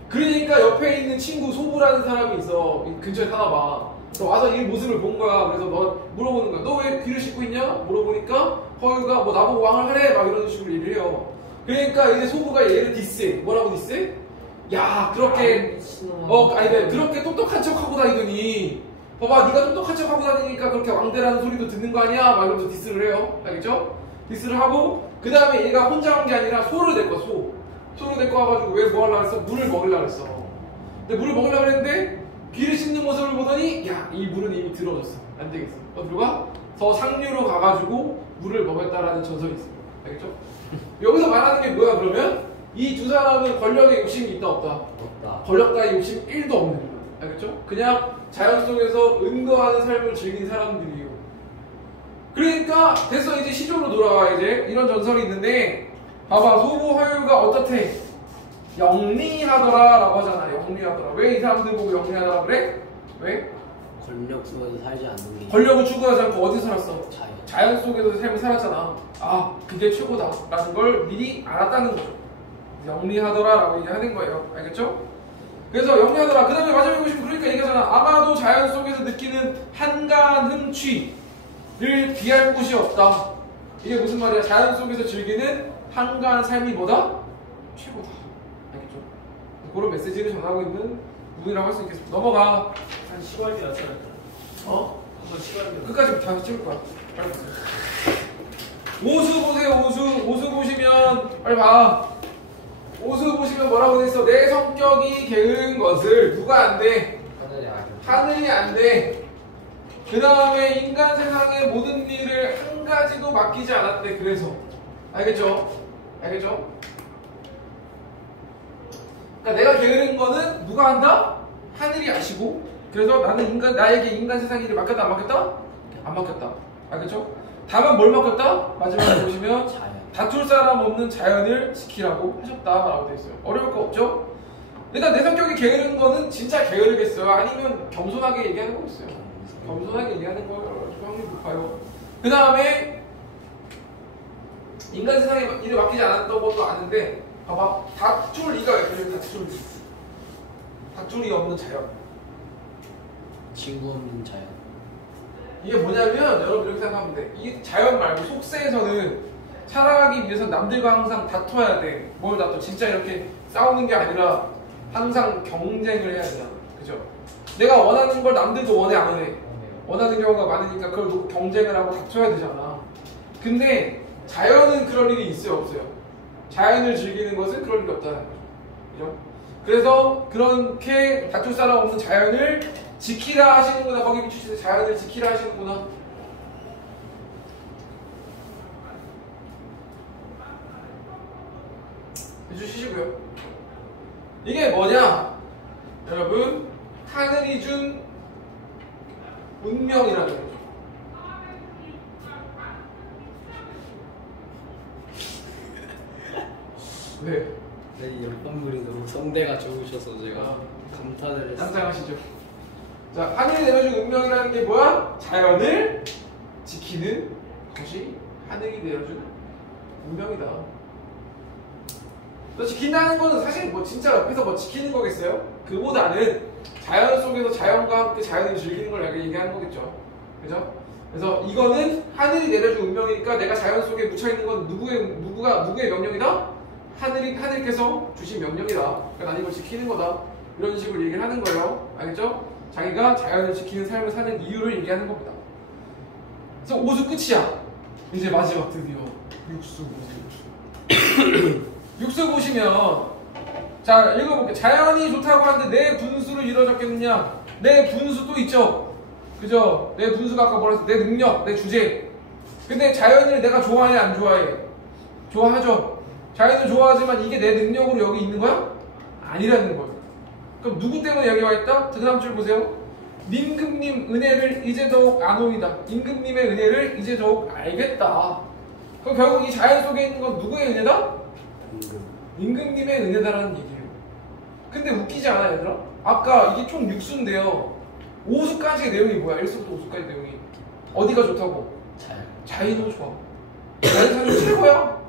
그러니까 옆에 있는 친구 소부라는 사람이 있어. 근처에 사나 봐. 그래서 와서 이 모습을 본 거야. 그래서 너 물어보는 거야. 너 왜 귀를 씻고 있냐? 물어보니까 허유가 뭐 나보고 왕을 하래 막 이런 식으로 얘기를 해요. 그러니까 이제 소부가 얘를 디스해. 뭐라고 디스해? 야 그렇게 그렇게 똑똑한 척하고 다니더니 봐봐 네가 똑똑한 척하고 다니니까 그렇게 왕대라는 소리도 듣는 거 아니야? 막 이러면서 디스를 해요. 알겠죠? 디스를 하고 그 다음에 얘가 혼자 온 게 아니라 소를 데리고 와. 소를 데리고 와가지고 왜 뭐 하려고 했어? 물을 먹으려고 했어. 근데 물을 먹으려고 했는데 귀를 씻는 모습을 보더니 야 이 물은 이미 들어졌어. 안 되겠어. 누가 더 상류로 가가지고 물을 먹였다라는 전설이 있어요. 알겠죠? 여기서 말하는 게 뭐야 그러면? 이 두 사람은 권력에 욕심이 있다 없다? 없다. 권력 따위 욕심 1도 없는 거야. 알겠죠? 그냥 자연 속에서 은거하는 삶을 즐긴 사람들이에요. 그러니까 됐어 이제 시조로 돌아와. 이제 이런 전설이 있는데 봐봐 소부 허유가 어떻대? 영리하더라 라고 하잖아. 영리하더라. 왜 이 사람들 보고 영리하더라 그래? 왜? 권력 속에서 살지 않는 게 권력을 추구하지 않고 어디 살았어? 자연. 자연 속에서 삶을 살았잖아. 그게 최고다 라는 걸 미리 알았다는 거죠. 영리하더라 라고 얘기하는 거예요. 알겠죠? 그래서 영리하더라. 그 다음에 마지막에 보시면 그러니까 얘기하잖아. 아마도 자연 속에서 느끼는 한간 흠취를 비할 곳이 없다. 이게 무슨 말이야? 자연 속에서 즐기는 한간 삶이 뭐다? 최고다. 알겠죠? 그런 메시지를 전하고 있는 부분이라고 할 수 있겠습니다. 넘어가. 한 10월 뒤였어요. 어? 한번 10월 뒤. 끝까지 다 찍을 거야. 빨리 보세요. 오수 보세요. 오수 보시면 빨리 봐. 오수 보시면 뭐라고 돼있어? 내 성격이 게으른 것을 누가 안 돼? 하늘이 안 돼. 그 다음에 인간 세상의 모든 일을 한 가지도 맡기지 않았대. 그래서 알겠죠? 알겠죠? 그러니까 내가 게으른 거는 누가 한다? 하늘이 아시고. 그래서 나는 나에게 인간 세상 일을 맡겼다 안 맡겼다? 안 맡겼다. 알겠죠? 다만 뭘 맡겼다? 마지막에 보시면 다툴 사람 없는 자연을 지키라고 하셨다라고 되어 있어요. 어려울 거 없죠? 일단 내 성격이 게으른 거는 진짜 게으르겠어요? 아니면 겸손하게 얘기하는 거겠어요? 겸손하게 얘기하는 거예요. 확률이 높아요. 그 다음에 인간 세상에 일을 맡기지 않았던 것도 아는데 봐봐. 다툴 리가 왜 그래요? 다툴 리 없는 자연. 친구 없는 자연. 이게 뭐냐면 여러분 이렇게 생각하면 돼. 이 자연 말고 속세에서는 살아가기 위해서 남들과 항상 다퉈야 돼. 뭘 다퉈? 진짜 이렇게 싸우는 게 아니라 항상 경쟁을 해야 되잖아. 그죠? 내가 원하는 걸 남들도 원해 안 원해? 원하는 경우가 많으니까 그걸 놓고 경쟁을 하고 다퉈야 되잖아. 근데 자연은 그럴 일이 있어요 없어요? 자연을 즐기는 것은 그럴 일이 없다는 거죠. 그죠? 그래서 그렇게 다툴 사람 없는 자연을 지키라 하시는구나. 거기 비추시는 자연을 지키라 하시는구나. 해주시고요. 이게 뭐냐? 여러분, 하늘이 준 운명이라는 거죠. 왜? 네, 연판물이 너무 성대가 좋으셔서 제가 감탄을 했어요. 상상하시죠? 자, 하늘이 내려준 운명이라는 게 뭐야? 자연을 지키는 것이 하늘이 내려준 운명이다. 또 지킨다는 거는 사실 뭐 진짜 옆에서 뭐 지키는 거겠어요? 그보다는 자연 속에서 자연과 함께 자연을 즐기는 걸 얘기하는 거겠죠. 그죠? 그래서 이거는 하늘이 내려준 운명이니까 내가 자연 속에 묻혀있는 건 누구의 명령이다? 하늘께서 주신 명령이다. 그러니까 난 이걸 지키는 거다. 이런 식으로 얘기를 하는 거예요. 알겠죠? 자기가 자연을 지키는 삶을 사는 이유를 얘기하는 겁니다. 그래서 5수 끝이야. 이제 마지막 드디어 6수 보세요. 6수 보시면 자 읽어볼게요. 자연이 좋다고 하는데 내 분수로 이루어졌겠느냐? 내 분수도 있죠. 그죠? 내 분수가 아까 뭐라 했어? 내 능력, 내 주제. 근데 자연을 내가 좋아해 안 좋아해? 좋아하죠. 자연을 좋아하지만 이게 내 능력으로 여기 있는 거야? 아니라는 거예요. 그럼 누구 때문에 여기 와 있다? 그 다음 줄 보세요. 임금님 은혜를 이제 더욱 아노이다. 임금님의 은혜를 이제 더욱 알겠다. 그럼 결국 이 자연 속에 있는 건 누구의 은혜다? 임금님의 은혜다라는 얘기예요. 근데 웃기지 않아 얘들아? 아까 이게 총 6수인데요 5수까지의 내용이 뭐야? 1수부터 5수까지 내용이 어디가 좋다고? 자연도 좋아. 자연이 최고야.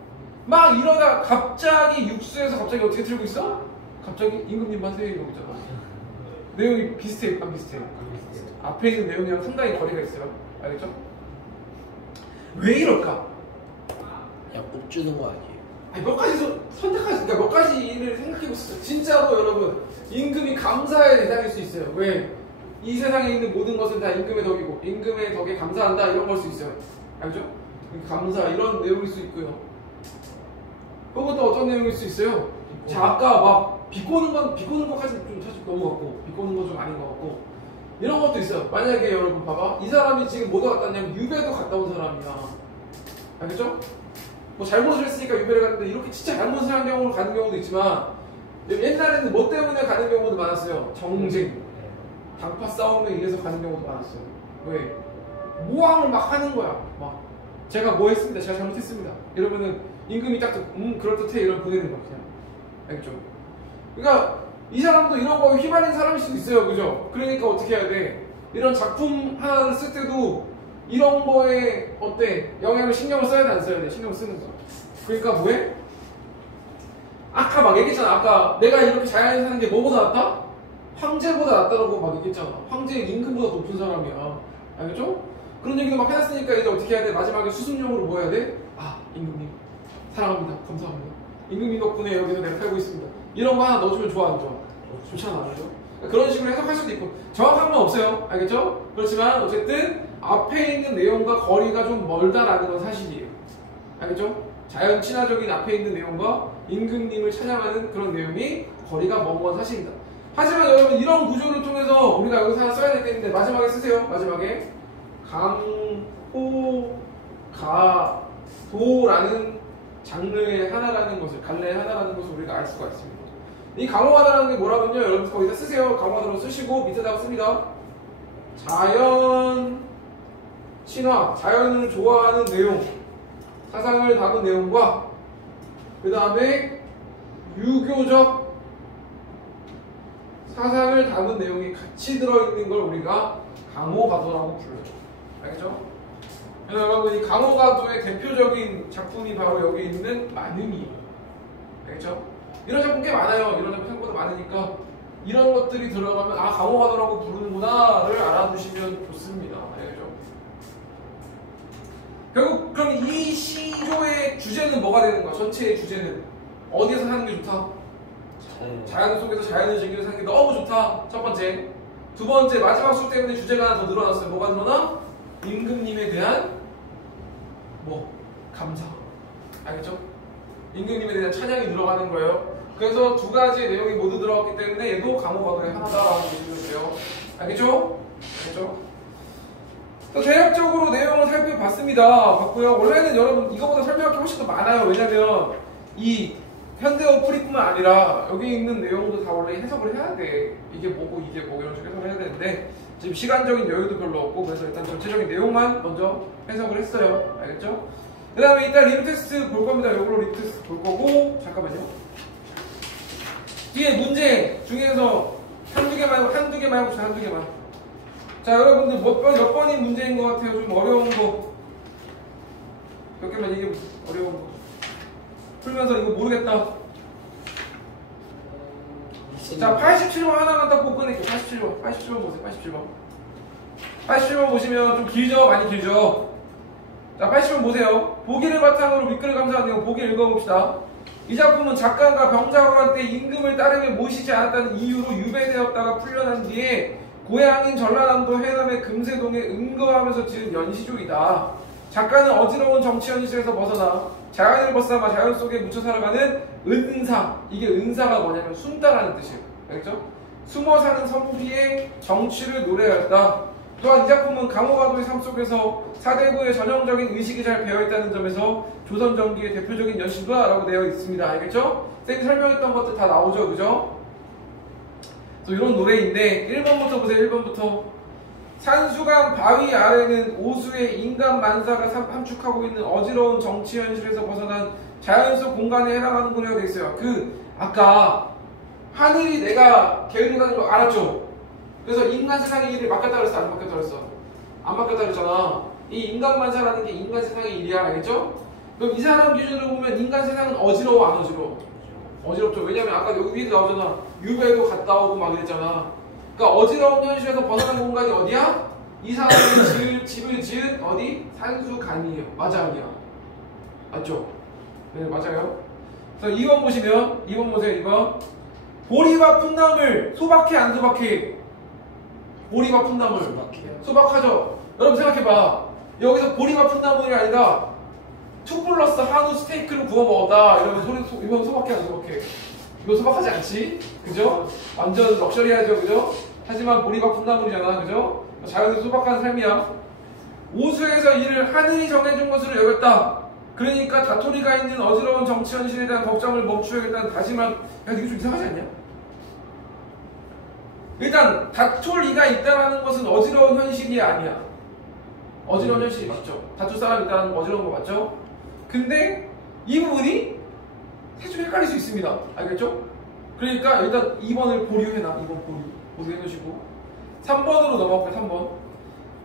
막 이러다 갑자기 6수에서 갑자기 어떻게 틀고 있어? 갑자기 임금님 하세요 이러고 있잖아. 내용이 비슷해. 안 비슷해? 앞에 있는 내용이랑 상당히 거리가 있어요. 알겠죠? 왜 이럴까? 야꼭 주는 거 아니에요? 아니, 몇 가지 선택하시, 그러니까 몇 가지 일을 생각해보세요. 진짜로 여러분, 임금이 감사의 대상일 수 있어요. 왜? 이 세상에 있는 모든 것은 다 임금의 덕이고, 임금의 덕에 감사한다, 이런 걸 수 있어요. 알죠? 감사, 이런 내용일 수 있고요. 혹은 또 어떤 내용일 수 있어요? 자, 아까 막, 비꼬는 것까지 좀 사실 넘어갔고, 비꼬는 건 좀 아닌 것 같고, 이런 것도 있어요. 만약에 여러분, 봐봐. 이 사람이 지금 뭐도 갔다 왔냐면, 유배도 갔다 온 사람이야. 알겠죠? 뭐 잘못을 했으니까 유배를 갔는데 이렇게 진짜 잘못을 한 경우로 가는 경우도 있지만 옛날에는 뭐 때문에 가는 경우도 많았어요. 정쟁, 당파 싸움에 의해서 가는 경우도 많았어요. 왜? 모함을 막 하는 거야. 막 제가 뭐 했습니다. 제가 잘못했습니다. 이러면은 임금이 딱 그럴듯해 이런 보내는 거야 그냥. 알겠죠? 그러니까 이 사람도 이런 거에 휘말린 사람일 수도 있어요. 그죠? 그러니까 어떻게 해야 돼? 이런 작품 하나를 쓸 때도 이런 거에 어때? 영향을 신경을 써야 돼 안 써야 돼? 신경을 쓰는 거. 그러니까 뭐해? 아까 막 얘기했잖아. 아까 내가 이렇게 자연에 사는 게 뭐보다 낫다? 황제보다 낫다라고 막 얘기했잖아. 황제 임금보다 높은 사람이야. 알겠죠? 그런 얘기도 막 해놨으니까 이제 어떻게 해야 돼? 마지막에 수습용으로 뭐 해야 돼? 아, 임금님 사랑합니다. 감사합니다. 임금님 덕분에 여기서 내가 살고 있습니다. 이런 거 하나 넣어주면 좋아 안 좋아? 좋잖아. 그죠? 그런 식으로 해석할 수도 있고 정확한 건 없어요. 알겠죠? 그렇지만 어쨌든 앞에 있는 내용과 거리가 좀 멀다라는 건 사실이에요. 알겠죠? 자연 친화적인 앞에 있는 내용과 임금님을 찬양하는 그런 내용이 거리가 먼 건 사실입니다. 하지만 여러분 이런 구조를 통해서 우리가 여기서 하나 써야 되겠는데 마지막에 쓰세요. 마지막에 강호가도라는 장르의 하나라는 것을 갈래의 하나라는 것을 우리가 알 수가 있습니다. 이 강호가다라는 게 뭐라면요. 여러분 거기다 쓰세요. 강호가다로 쓰시고 밑에다가 씁니다. 자연 친화, 자연을 좋아하는 내용, 사상을 담은 내용과 그 다음에 유교적 사상을 담은 내용이 같이 들어있는 걸 우리가 강호가도라고 불러요. 알겠죠? 그래서 여러분 이 강호가도의 대표적인 작품이 바로 여기 있는 만음이에요. 알겠죠? 이런 작품 꽤 많아요. 이런 작품 생각보다 많으니까 이런 것들이 들어가면 아 강호가도라고 부르는구나를 알아두시면 좋습니다. 알겠죠? 결국 그럼 이 시조의 주제는 뭐가 되는 거야? 전체의 주제는 어디에서 사는 게 좋다? 자연 속에서 자연을 즐기면서 사는 게 너무 좋다. 첫 번째. 두 번째 마지막 수 때문에 주제가 하나 더 늘어났어요. 뭐가 늘어나? 임금님에 대한 뭐 감사. 알겠죠? 임금님에 대한 찬양이 들어가는 거예요. 그래서 두 가지의 내용이 모두 들어갔기 때문에 얘도 강호가도의 하나다라고 보시면 돼요. 알겠죠? 알겠죠? 또 대략적으로 내용을 살펴봤습니다. 봤고요. 원래는 여러분 이거보다 설명할 게 훨씬 더 많아요. 왜냐면 이 현대어 프리뿐만 아니라 여기 있는 내용도 다 원래 해석을 해야 돼. 이게 뭐고 이게 뭐 이런 식으로 해석을 해야 되는데 지금 시간적인 여유도 별로 없고 그래서 일단 전체적인 내용만 먼저 해석을 했어요. 알겠죠? 그 다음에 이따 리뷰 테스트 볼 겁니다. 이걸로 리뷰 테스트 볼 거고 잠깐만요. 뒤에 문제 중에서 한두 개만 해봅시다. 한두 개만. 자 여러분들 몇 번이 문제인 것 같아요? 좀 어려운 거 몇 개만 얘기해보세요. 어려운 거 풀면서 이거 모르겠다. 자 87번 하나만 딱 보고 끝낼게요. 87번 보세요. 87번 보시면 좀 길죠? 많이 길죠? 자 87번 보세요. 보기를 바탕으로 밑글을 감상한 내용 보기 읽어봅시다. 이 작품은 작가가 병자호란 때 임금을 따르며 모시지 않았다는 이유로 유배되었다가 풀려난 뒤에 고향인 전라남도 해남의 금세동에 은거하면서 지은 연시조이다. 작가는 어지러운 정치 현실에서 벗어나 자연을 벗삼아 자연 속에 묻혀 살아가는 은사. 이게 은사가 뭐냐면 숨다라는 뜻이에요. 알겠죠? 숨어 사는 선비의 정취를 노래하였다. 또한 이 작품은 강호가도의 삶 속에서 사대부의 전형적인 의식이 잘 배어있다는 점에서 조선 전기의 대표적인 연시도라고 되어 있습니다. 알겠죠? 쌤이 설명했던 것들 다 나오죠, 그죠? 또 이런 노래인데 1번부터 보세요. 1번부터 산수강 바위 아래는 오수의 인간 만사가 함축하고 있는 어지러운 정치 현실에서 벗어난 자연 속 공간에 해당하는 구조가 되어 있어요. 아까 하늘이 내가 계획이라는 거 알았죠? 그래서 인간 세상의 일을 맡겼다 그랬어? 안 맡겼다 그랬어? 안 맡겼다 그랬잖아. 이 인간 만사라는 게 인간 세상의 일이야. 알겠죠? 그럼 이 사람 기준으로 보면 인간 세상은 어지러워 안 어지러워? 어지럽죠. 왜냐면 아까 여기 위에도 나오잖아. 유배도 갔다 오고 막 이랬잖아. 그러니까 어지러운 현실에서 벗어난 공간이 어디야? 이 사람이 집을 지은 어디? 산수간이에요. 맞아 아니야? 맞죠? 네 맞아요. 그래서 2번 보시면 2번 보세요. 2번 보리와 풋나물 소박해 안 소박해? 보리와 풋나물 소박하죠? 여러분 생각해봐. 여기서 보리와 풋나물이 아니라 2 플러스 한우 스테이크를 구워 먹었다. 이건 소박해 안 소박해? 이거 소박하지 않지? 그죠? 완전 럭셔리하죠, 그죠? 하지만 보리가 풋나물이잖아, 그죠? 자연의 소박한 삶이야. 오수에서 이를 하늘이 정해준 것으로 여겼다. 그러니까 다토리가 있는 어지러운 정치 현실에 대한 걱정을 멈추어야겠다는 다짐한. 야, 이게 좀 이상하지 않냐? 일단 다툴 리가 있다는 것은 어지러운 현실이 아니야. 어지러운 현실이 맞죠? 다툴 사람이 있다는 거 어지러운 거 맞죠? 근데 이 부분이 사실 좀 헷갈릴 수 있습니다. 알겠죠? 그러니까 일단 2번을 보류해놔. 2번 보류해놓으시고 3번으로 넘어갈게요. 3번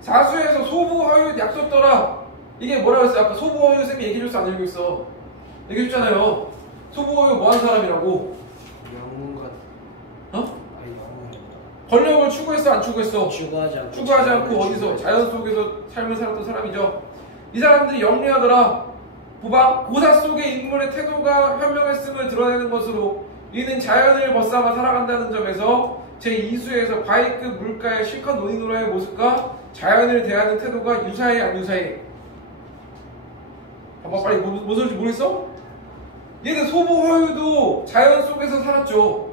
사수에서 소부허유 약속더라. 이게 뭐라고 했어요? 아까 소부허유 쌤이 얘기해줬어? 안 얘기해줬어? 얘기해줬잖아요. 소부허유 뭐하는 사람이라고? 영웅가. 어? 아니 영웅. 권력을 추구했어 안 추구했어? 추구하지 않고 추구하지 않고 어디서? 자연 속에서 삶을 살았던 사람이죠. 이 사람들이 영리하더라. 보봐, 고사 속의 인물의 태도가 현명했음을 드러내는 것으로 이는 자연을 벗삼아 살아간다는 점에서 제2수에서 바위급 물가의 실컷 논인으로의 모습과 자연을 대하는 태도가 유사해 안 유사해? 봐봐, 빨리 뭔 소리인지 모르겠어? 얘는 소보허유도 자연 속에서 살았죠.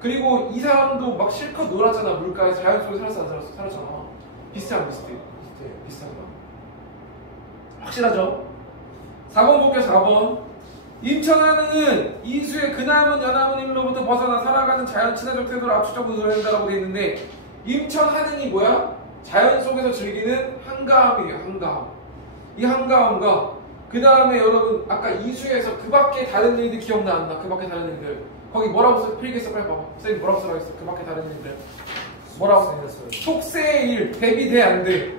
그리고 이 사람도 막 실컷 놀았잖아. 물가에서 자연 속에서 살았어 안 살았어? 살았잖아. 비슷한 비슷해. 비슷한 거. 확실하죠? 4번 볼게요. 4번. 임천하는 이수의 그남은 연하문임로부터 벗어나 살아가는 자연 친화적 태도를 압축적으로 드러낸다라고 되어 있는데 임천하는이 뭐야? 자연 속에서 즐기는 한가함이에요. 한가함. 이 한가함과 그 다음에 여러분 아까 이수에서 그 밖에 다른 일들 기억나 안 나? 그 밖에 다른 일들 거기 뭐라고 써? 필기했어? 빨리 봐봐. 선생님 뭐라고 써라 했어? 그 밖에 다른 일들 뭐라고 써있어요? 속세의 일 대비돼 안 돼?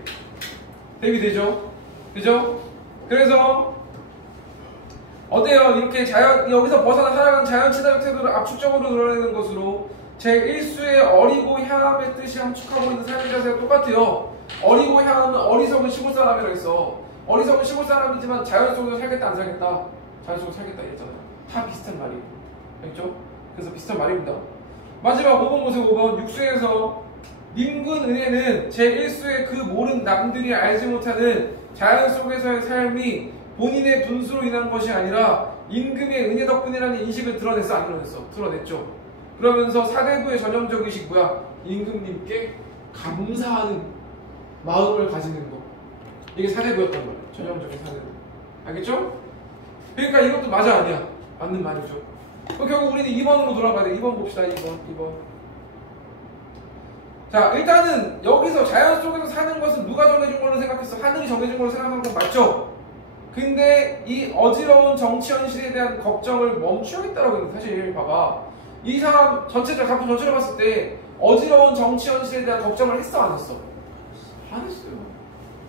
대비되죠? 그죠? 그래서 어때요? 이렇게 여기서 벗어나 살아가는 자연 친화적 태도를 압축적으로 드러내는 것으로 제1수의 어리고 향함의 뜻이 함축하고 있는 삶의 자세가 똑같아요. 어리고 향함은 어리석은 시골 사람이라고 했어. 어리석은 시골 사람이지만 자연 속에서 살겠다 안 살겠다? 자연 속에서 살겠다 이랬잖아요. 다 비슷한 말이에요. 알겠죠? 그래서 비슷한 말입니다. 마지막 5번 보세요. 5번 육수에서 님근 은혜는 제1수의 그 모든 남들이 알지 못하는 자연 속에서의 삶이 본인의 분수로 인한 것이 아니라 임금의 은혜 덕분이라는 인식을 드러냈어 안 드러냈어? 드러냈죠. 그러면서 사대부의 전형적 의식 뭐야? 임금님께 감사하는 마음을 가지는 거. 이게 사대부였던 거예요. 전형적인 사대부. 알겠죠? 그러니까 이것도 맞아 아니야? 맞는 말이죠. 그럼 결국 우리는 2번으로 돌아가야 돼. 2번 봅시다. 2번. 자, 일단은 여기서 자연 속에서 사는 것은 누가 정해준 걸로 생각했어? 하늘이 정해준 걸로 생각한 건 맞죠? 근데 이 어지러운 정치 현실에 대한 걱정을 멈추겠다라고 했는데 사실 봐봐. 이 사람 작품 전체를 봤을 때 어지러운 정치 현실에 대한 걱정을 했어 안 했어? 안 했어요.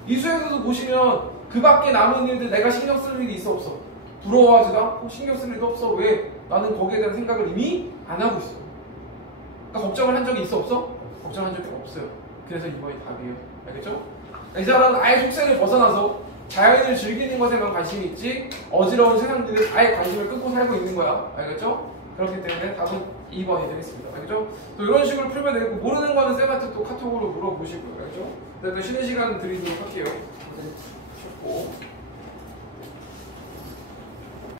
이수에서도 보시면 그 밖에 남은 일들 내가 신경 쓸 일이 있어 없어? 부러워하지도 않고 신경 쓸 일도 없어. 왜? 나는 거기에 대한 생각을 이미 안 하고 있어. 그러니까 걱정을 한 적이 있어 없어? 걱정한 적이 없어요. 그래서 이번이 답이에요. 알겠죠? 이 사람은 아예 속세를 벗어나서 자연을 즐기는 것에만 관심이 있지 어지러운 세상들에 아예 관심을 끊고 살고 있는 거야. 알겠죠? 그렇기 때문에 답은 2번이 되겠습니다. 알겠죠? 또 이런 식으로 풀면 되고 모르는 거는 쌤한테 또 카톡으로 물어보시고요. 알겠죠? 또 쉬는 시간 드리도록 할게요. 쉽고